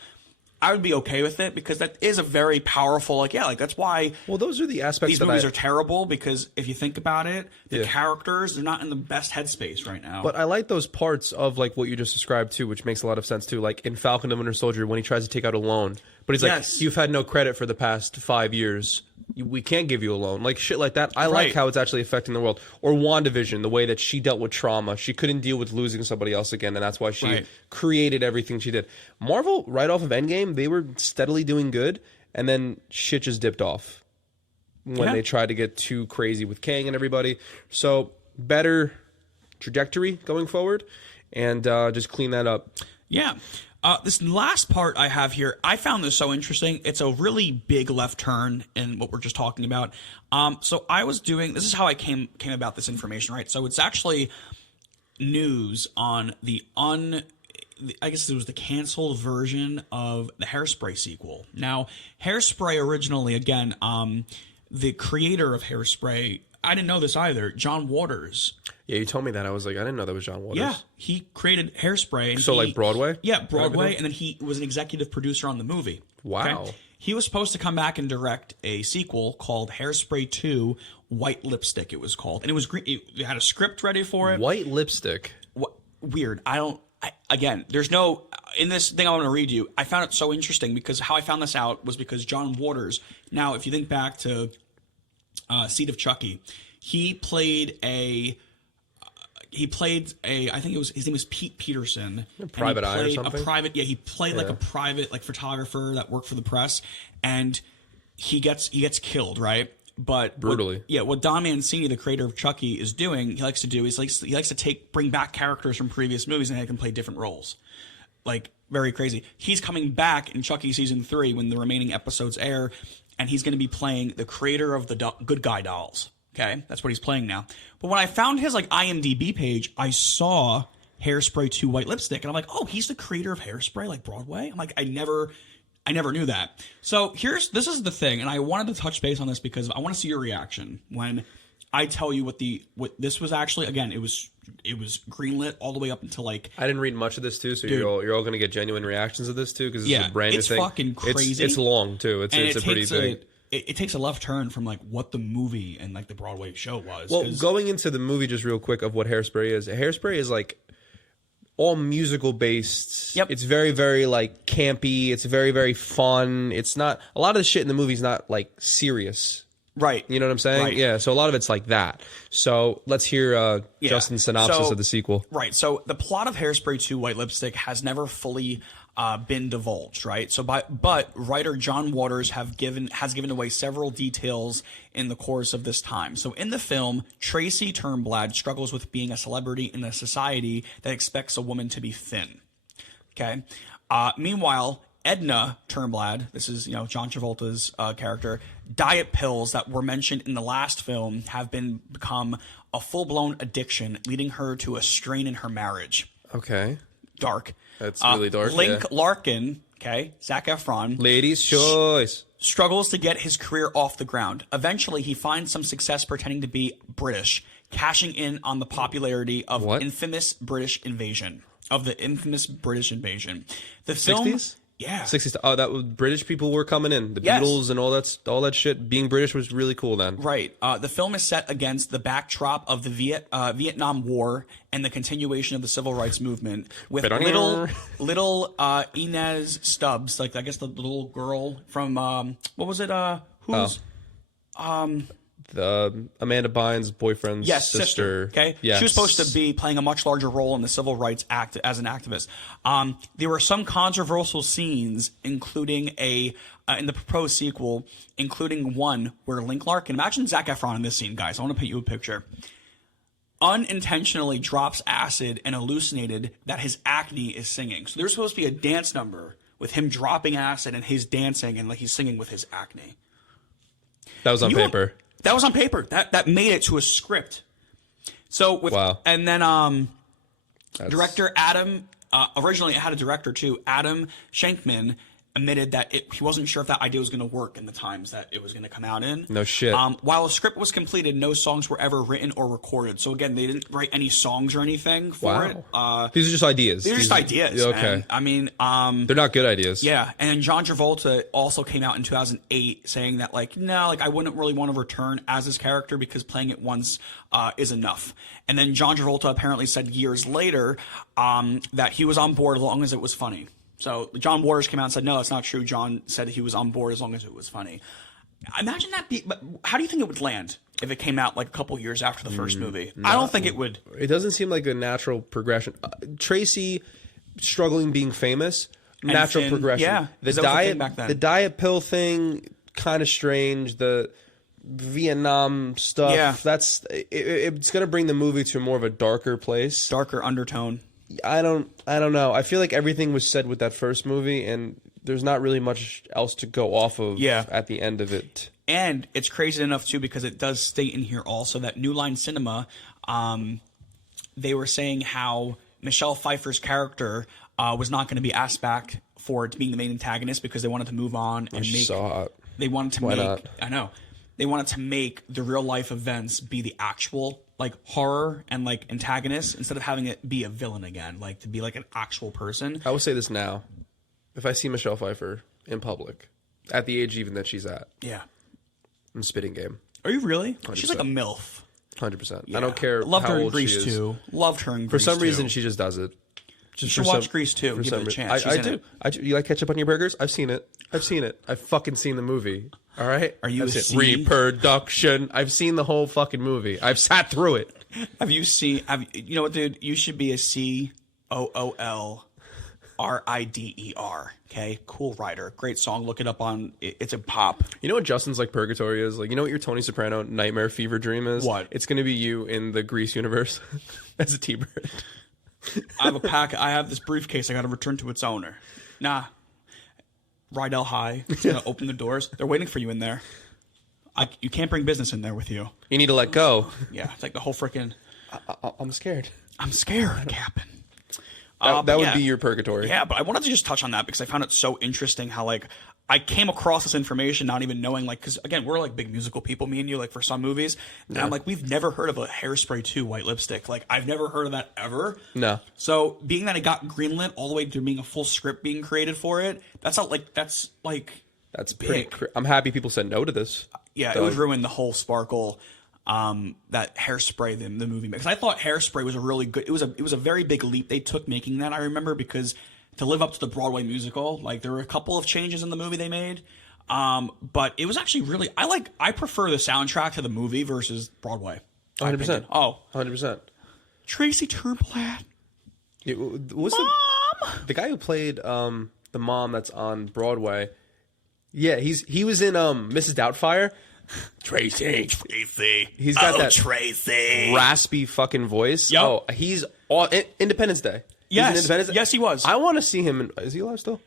I would be okay with it because that is a very powerful, that's why. Well, those are the aspects these movies are terrible because if you think about it, the characters, they're not in the best headspace right now. But I like those parts of like what you just described too, which makes a lot of sense too. Like in Falcon and Winter Soldier when he tries to take out a loan, but he's like, you've had no credit for the past 5 years. We can't give you a loan. Like shit like that. I like how it's actually affecting the world. Or WandaVision, the way that she dealt with trauma. She couldn't deal with losing somebody else again, and that's why she created everything she did. Marvel, right off of Endgame, they were steadily doing good, and then shit just dipped off when they tried to get too crazy with Kang and everybody. So better trajectory going forward, and just clean that up. Yeah. This last part I have here, I found this so interesting. It's a really big left turn in what we're just talking about. So I was doing, this is how I came about this information, right? So it's actually news on I guess it was the canceled version of the Hairspray sequel. Now, Hairspray originally, again, the creator of Hairspray, I didn't know this either, John Waters. Yeah, you told me that. I was like, I didn't know that was John Waters. Yeah, he created Hairspray. So like Broadway? Yeah, Broadway, and then he was an executive producer on the movie. Wow. Okay? He was supposed to come back and direct a sequel called Hairspray 2, White Lipstick, it was called. And it was green. It had a script ready for it. White Lipstick. Weird. Again, there's no, in this thing I want to read you, I found it so interesting because how I found this out was because John Waters, now if you think back to Seed of Chucky, he played I think it was, his name was Pete Peterson. A private eye or something? He played like a private like photographer that worked for the press, and he gets killed, right? But brutally. What Don Mancini, the creator of Chucky, is doing, he likes to bring back characters from previous movies and they can play different roles. Like, very crazy. He's coming back in Chucky season 3 when the remaining episodes air, and he's going to be playing the creator of the Good Guy dolls. Okay, that's what he's playing now. But when I found his like IMDb page, I saw Hairspray 2 White Lipstick, and I'm like, oh, he's the creator of Hairspray, like Broadway. I'm like, I never knew that. So this is the thing, and I wanted to touch base on this because I want to see your reaction when I tell you what this was actually. Again, it was greenlit all the way up until like. I didn't read much of this too, so you're all going to get genuine reactions of this too because it's a brand new thing. It's fucking crazy. It's long too. It's a pretty big. It takes a left turn from like what the movie and like the Broadway show was. Well, going into the movie just real quick of what Hairspray is. Hairspray is like all musical based. Yep. It's very, very like campy. It's very, very fun. It's not a lot of the shit in the movie is not like serious. Right. You know what I'm saying? Right. Yeah. So a lot of it's like that. So let's hear Justin's synopsis of the sequel. Right. So the plot of Hairspray 2 White Lipstick has never fully been divulged, right? So, but writer John Waters has given away several details in the course of this time. So, in the film, Tracy Turnblad struggles with being a celebrity in a society that expects a woman to be thin. Okay. Meanwhile, Edna Turnblad, this is John Travolta's character, diet pills that were mentioned in the last film have become a full-blown addiction, leading her to a strain in her marriage. Okay. Dark. That's really dark. Link Larkin, Zac Efron. Ladies' choice. Struggles to get his career off the ground. Eventually, he finds some success pretending to be British, cashing in on the popularity of the infamous British invasion. The film, 60s? Yeah. 60s. Oh, that was British people were coming in. The Beatles and all that shit. Being British was really cool then. Right. The film is set against the backdrop of the Vietnam War and the continuation of the civil rights movement, with little Inez Stubbs, like I guess the little girl from what was it? The Amanda Bynes' boyfriend's sister. Okay, yes. She was supposed to be playing a much larger role in the civil rights act as an activist. There were some controversial scenes, including in the proposed sequel, including one where Link Larkin, imagine Zac Efron in this scene, guys. I want to paint you a picture. Unintentionally drops acid and hallucinated that his acne is singing. So there's supposed to be a dance number with him dropping acid and his dancing, and like he's singing with his acne. That was on paper. That was on paper. That made it to a script. So and then director Adam originally it had a director too. Adam Shankman admitted that he wasn't sure if that idea was going to work in the times that it was going to come out in. No shit. While a script was completed, no songs were ever written or recorded. So again, they didn't write any songs or anything for it. These are just ideas. These are just ideas. Okay. Man. I mean, they're not good ideas. Yeah, and then John Travolta also came out in 2008 saying that I wouldn't really want to return as his character because playing it once is enough. And then John Travolta apparently said years later that he was on board as long as it was funny. So John Waters came out and said, no, that's not true. John said he was on board as long as it was funny. Imagine that. But how do you think it would land if it came out like a couple years after the first movie? No, I don't think it would. It doesn't seem like a natural progression. Tracy struggling being famous, natural progression. Yeah, the diet pill thing, kind of strange. The Vietnam stuff. Yeah, it's going to bring the movie to more of a darker place, darker undertone. I don't know. I feel like everything was said with that first movie, and there's not really much else to go off of at the end of it. And it's crazy enough, too, because it does state in here also that New Line Cinema, they were saying how Michelle Pfeiffer's character was not going to be asked back for it being the main antagonist because they wanted to move on and make... so hot. They wanted to Why make... not? I know. They wanted to make the real-life events be the actual, like, horror and, like, antagonist instead of having it be a villain again, like, to be, like, an actual person. I will say this now. If I see Michelle Pfeiffer in public, at the age even that she's at... Yeah. I'm spitting game. Are you really? 100%. She's like a MILF. 100%. Yeah. I don't care Loved how her in old Grease she is. too. Loved her in Grease For some too. reason, she just does it. You should watch Grease too. Give it a chance. I do. You like ketchup on your burgers? I've seen it. I've fucking seen the movie. All right? Are you a C? Reproduction. I've seen the whole fucking movie. I've sat through it. You know what, dude? You should be a COOLRIDER. Okay? Cool Rider. Great song. Look it up on... It's a pop. You know what Justin's like purgatory is? Like, you know what your Tony Soprano nightmare fever dream is? What? It's going to be you in the Grease universe as a T-Bird. I have this briefcase I got to return to its owner. Nah. Rydell High. It's going to open the doors. They're waiting for you in there. You can't bring business in there with you. You need to let go. Yeah. It's like the whole freaking... I'm scared. I'm scared, Captain. That would be your purgatory. Yeah, but I wanted to just touch on that because I found it so interesting how, like, I came across this information not even knowing, like, because, again, we're, like, big musical people, me and you, like, for some movies. And I'm like, we've never heard of a Hairspray 2 white lipstick. Like, I've never heard of that ever. No. So, being that it got greenlit all the way to being a full script being created for it, that's pretty... I'm happy people said no to this. Yeah, it would ruin the whole sparkle that Hairspray the movie, because I thought Hairspray was a really good. It was a very big leap they took making that. I remember because to live up to the Broadway musical, like there were a couple of changes in the movie they made, but it was actually really. I prefer the soundtrack to the movie versus Broadway. 100%. Oh, 100%. Tracy Turnblad. Mom. The guy who played the mom that's on Broadway. Yeah, he was in Mrs. Doubtfire. Tracy. He's got that Tracy raspy fucking voice. Yep. Oh, he's all Independence Day. Yes, yes, he was. I want to see him. Is he alive still?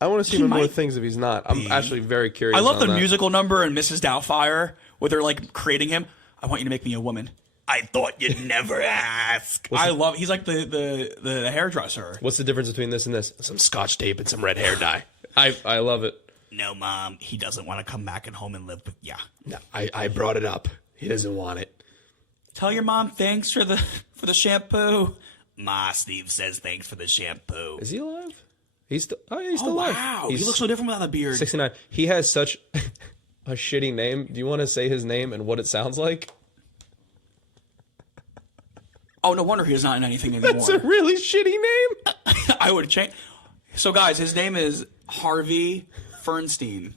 I want to see him in more things if he's not. I'm actually very curious. I love the musical number in Mrs. Doubtfire where they're like creating him. I want you to make me a woman. I thought you'd never ask. He's like the hairdresser. What's the difference between this and this? Some Scotch tape and some red hair dye. I love it. No, Mom, he doesn't want to come back and home and live with ya. No, I brought it up. He doesn't want it. Tell your mom thanks for the shampoo. Ma, Steve says thanks for the shampoo. Is he alive? He's still alive. Wow, he looks so different without a beard. 69. He has such a shitty name. Do you want to say his name and what it sounds like? Oh, no wonder he's not in anything anymore. That's a really shitty name. I would change. So, guys, his name is Harvey Fernstein.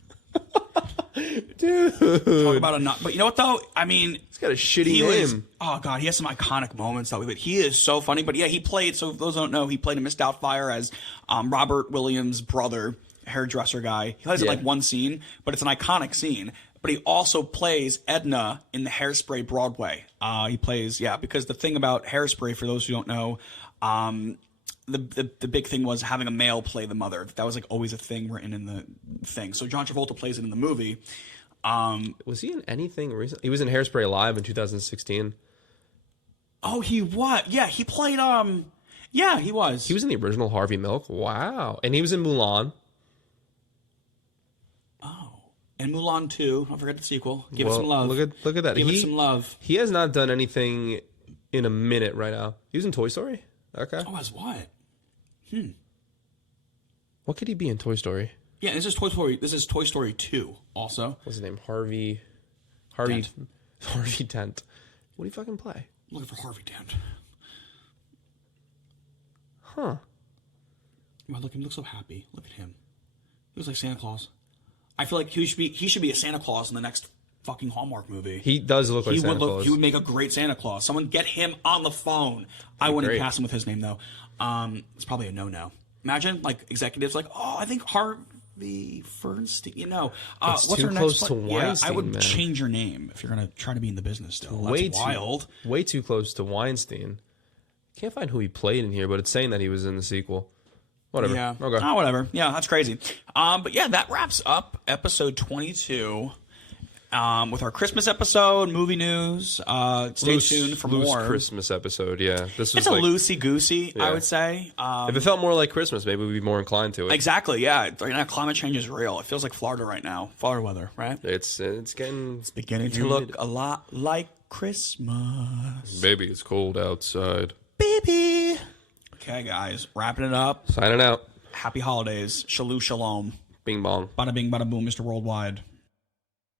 Dude. Talk about but you know what, though? I mean... He's got a shitty name. Oh, God, he has some iconic moments, though. But he is so funny. But, yeah, he played... So, if those don't know, he played in Miss Doubtfire as Robert Williams' brother, hairdresser guy. He plays in, like, one scene, but it's an iconic scene. But he also plays Edna in the Hairspray Broadway. He plays... Yeah, because the thing about Hairspray, for those who don't know... The big thing was having a male play the mother. That was like always a thing written in the thing. So John Travolta plays it in the movie. Was he in anything recent? He was in Hairspray Live in 2016. Oh, he was. Yeah, he played. Yeah, he was. He was in the original Harvey Milk. Wow, and he was in Mulan. Oh, and Mulan 2. Don't forget the sequel. Give it some love. Look at that. Give it some love. He has not done anything in a minute right now. He was in Toy Story. Okay. Oh, as what? What could he be in Toy Story? Yeah, this is Toy Story. This is Toy Story 2 also. What's his name? Harvey Dent. What do you fucking play? I'm looking for Harvey Dent. Huh. Wow, look, he looks so happy. Look at him. He looks like Santa Claus. I feel like he should be a Santa Claus in the next fucking Hallmark movie. He does look like Santa Claus. He would make a great Santa Claus. Someone get him on the phone. I wouldn't cast him with his name, though. It's probably a no-no. Imagine, like, executives like, oh, I think Harvey Fernstein, you know. It's what's too her close next to Weinstein, I would man. change your name if you're going to try to be in the business still. Way That's wild. Way too close to Weinstein. Can't find who he played in here, but it's saying that he was in the sequel. Whatever. Yeah. Okay. Oh, whatever. Yeah, that's crazy. But yeah, that wraps up episode 22 with our Christmas episode, movie news. Stay tuned for more. Christmas episode, yeah. This was It's a loosey-goosey, I would say. If it felt more like Christmas, maybe we'd be more inclined to it. Exactly, yeah. Right now, climate change is real. It feels like Florida right now. Florida weather, right? It's Beginning to look a lot like Christmas. Baby, it's cold outside. Baby. Okay, guys, wrapping it up. Signing out. Happy holidays. Shalom, shalom. Bing bong. Bada bing, bada boom, Mr. Worldwide.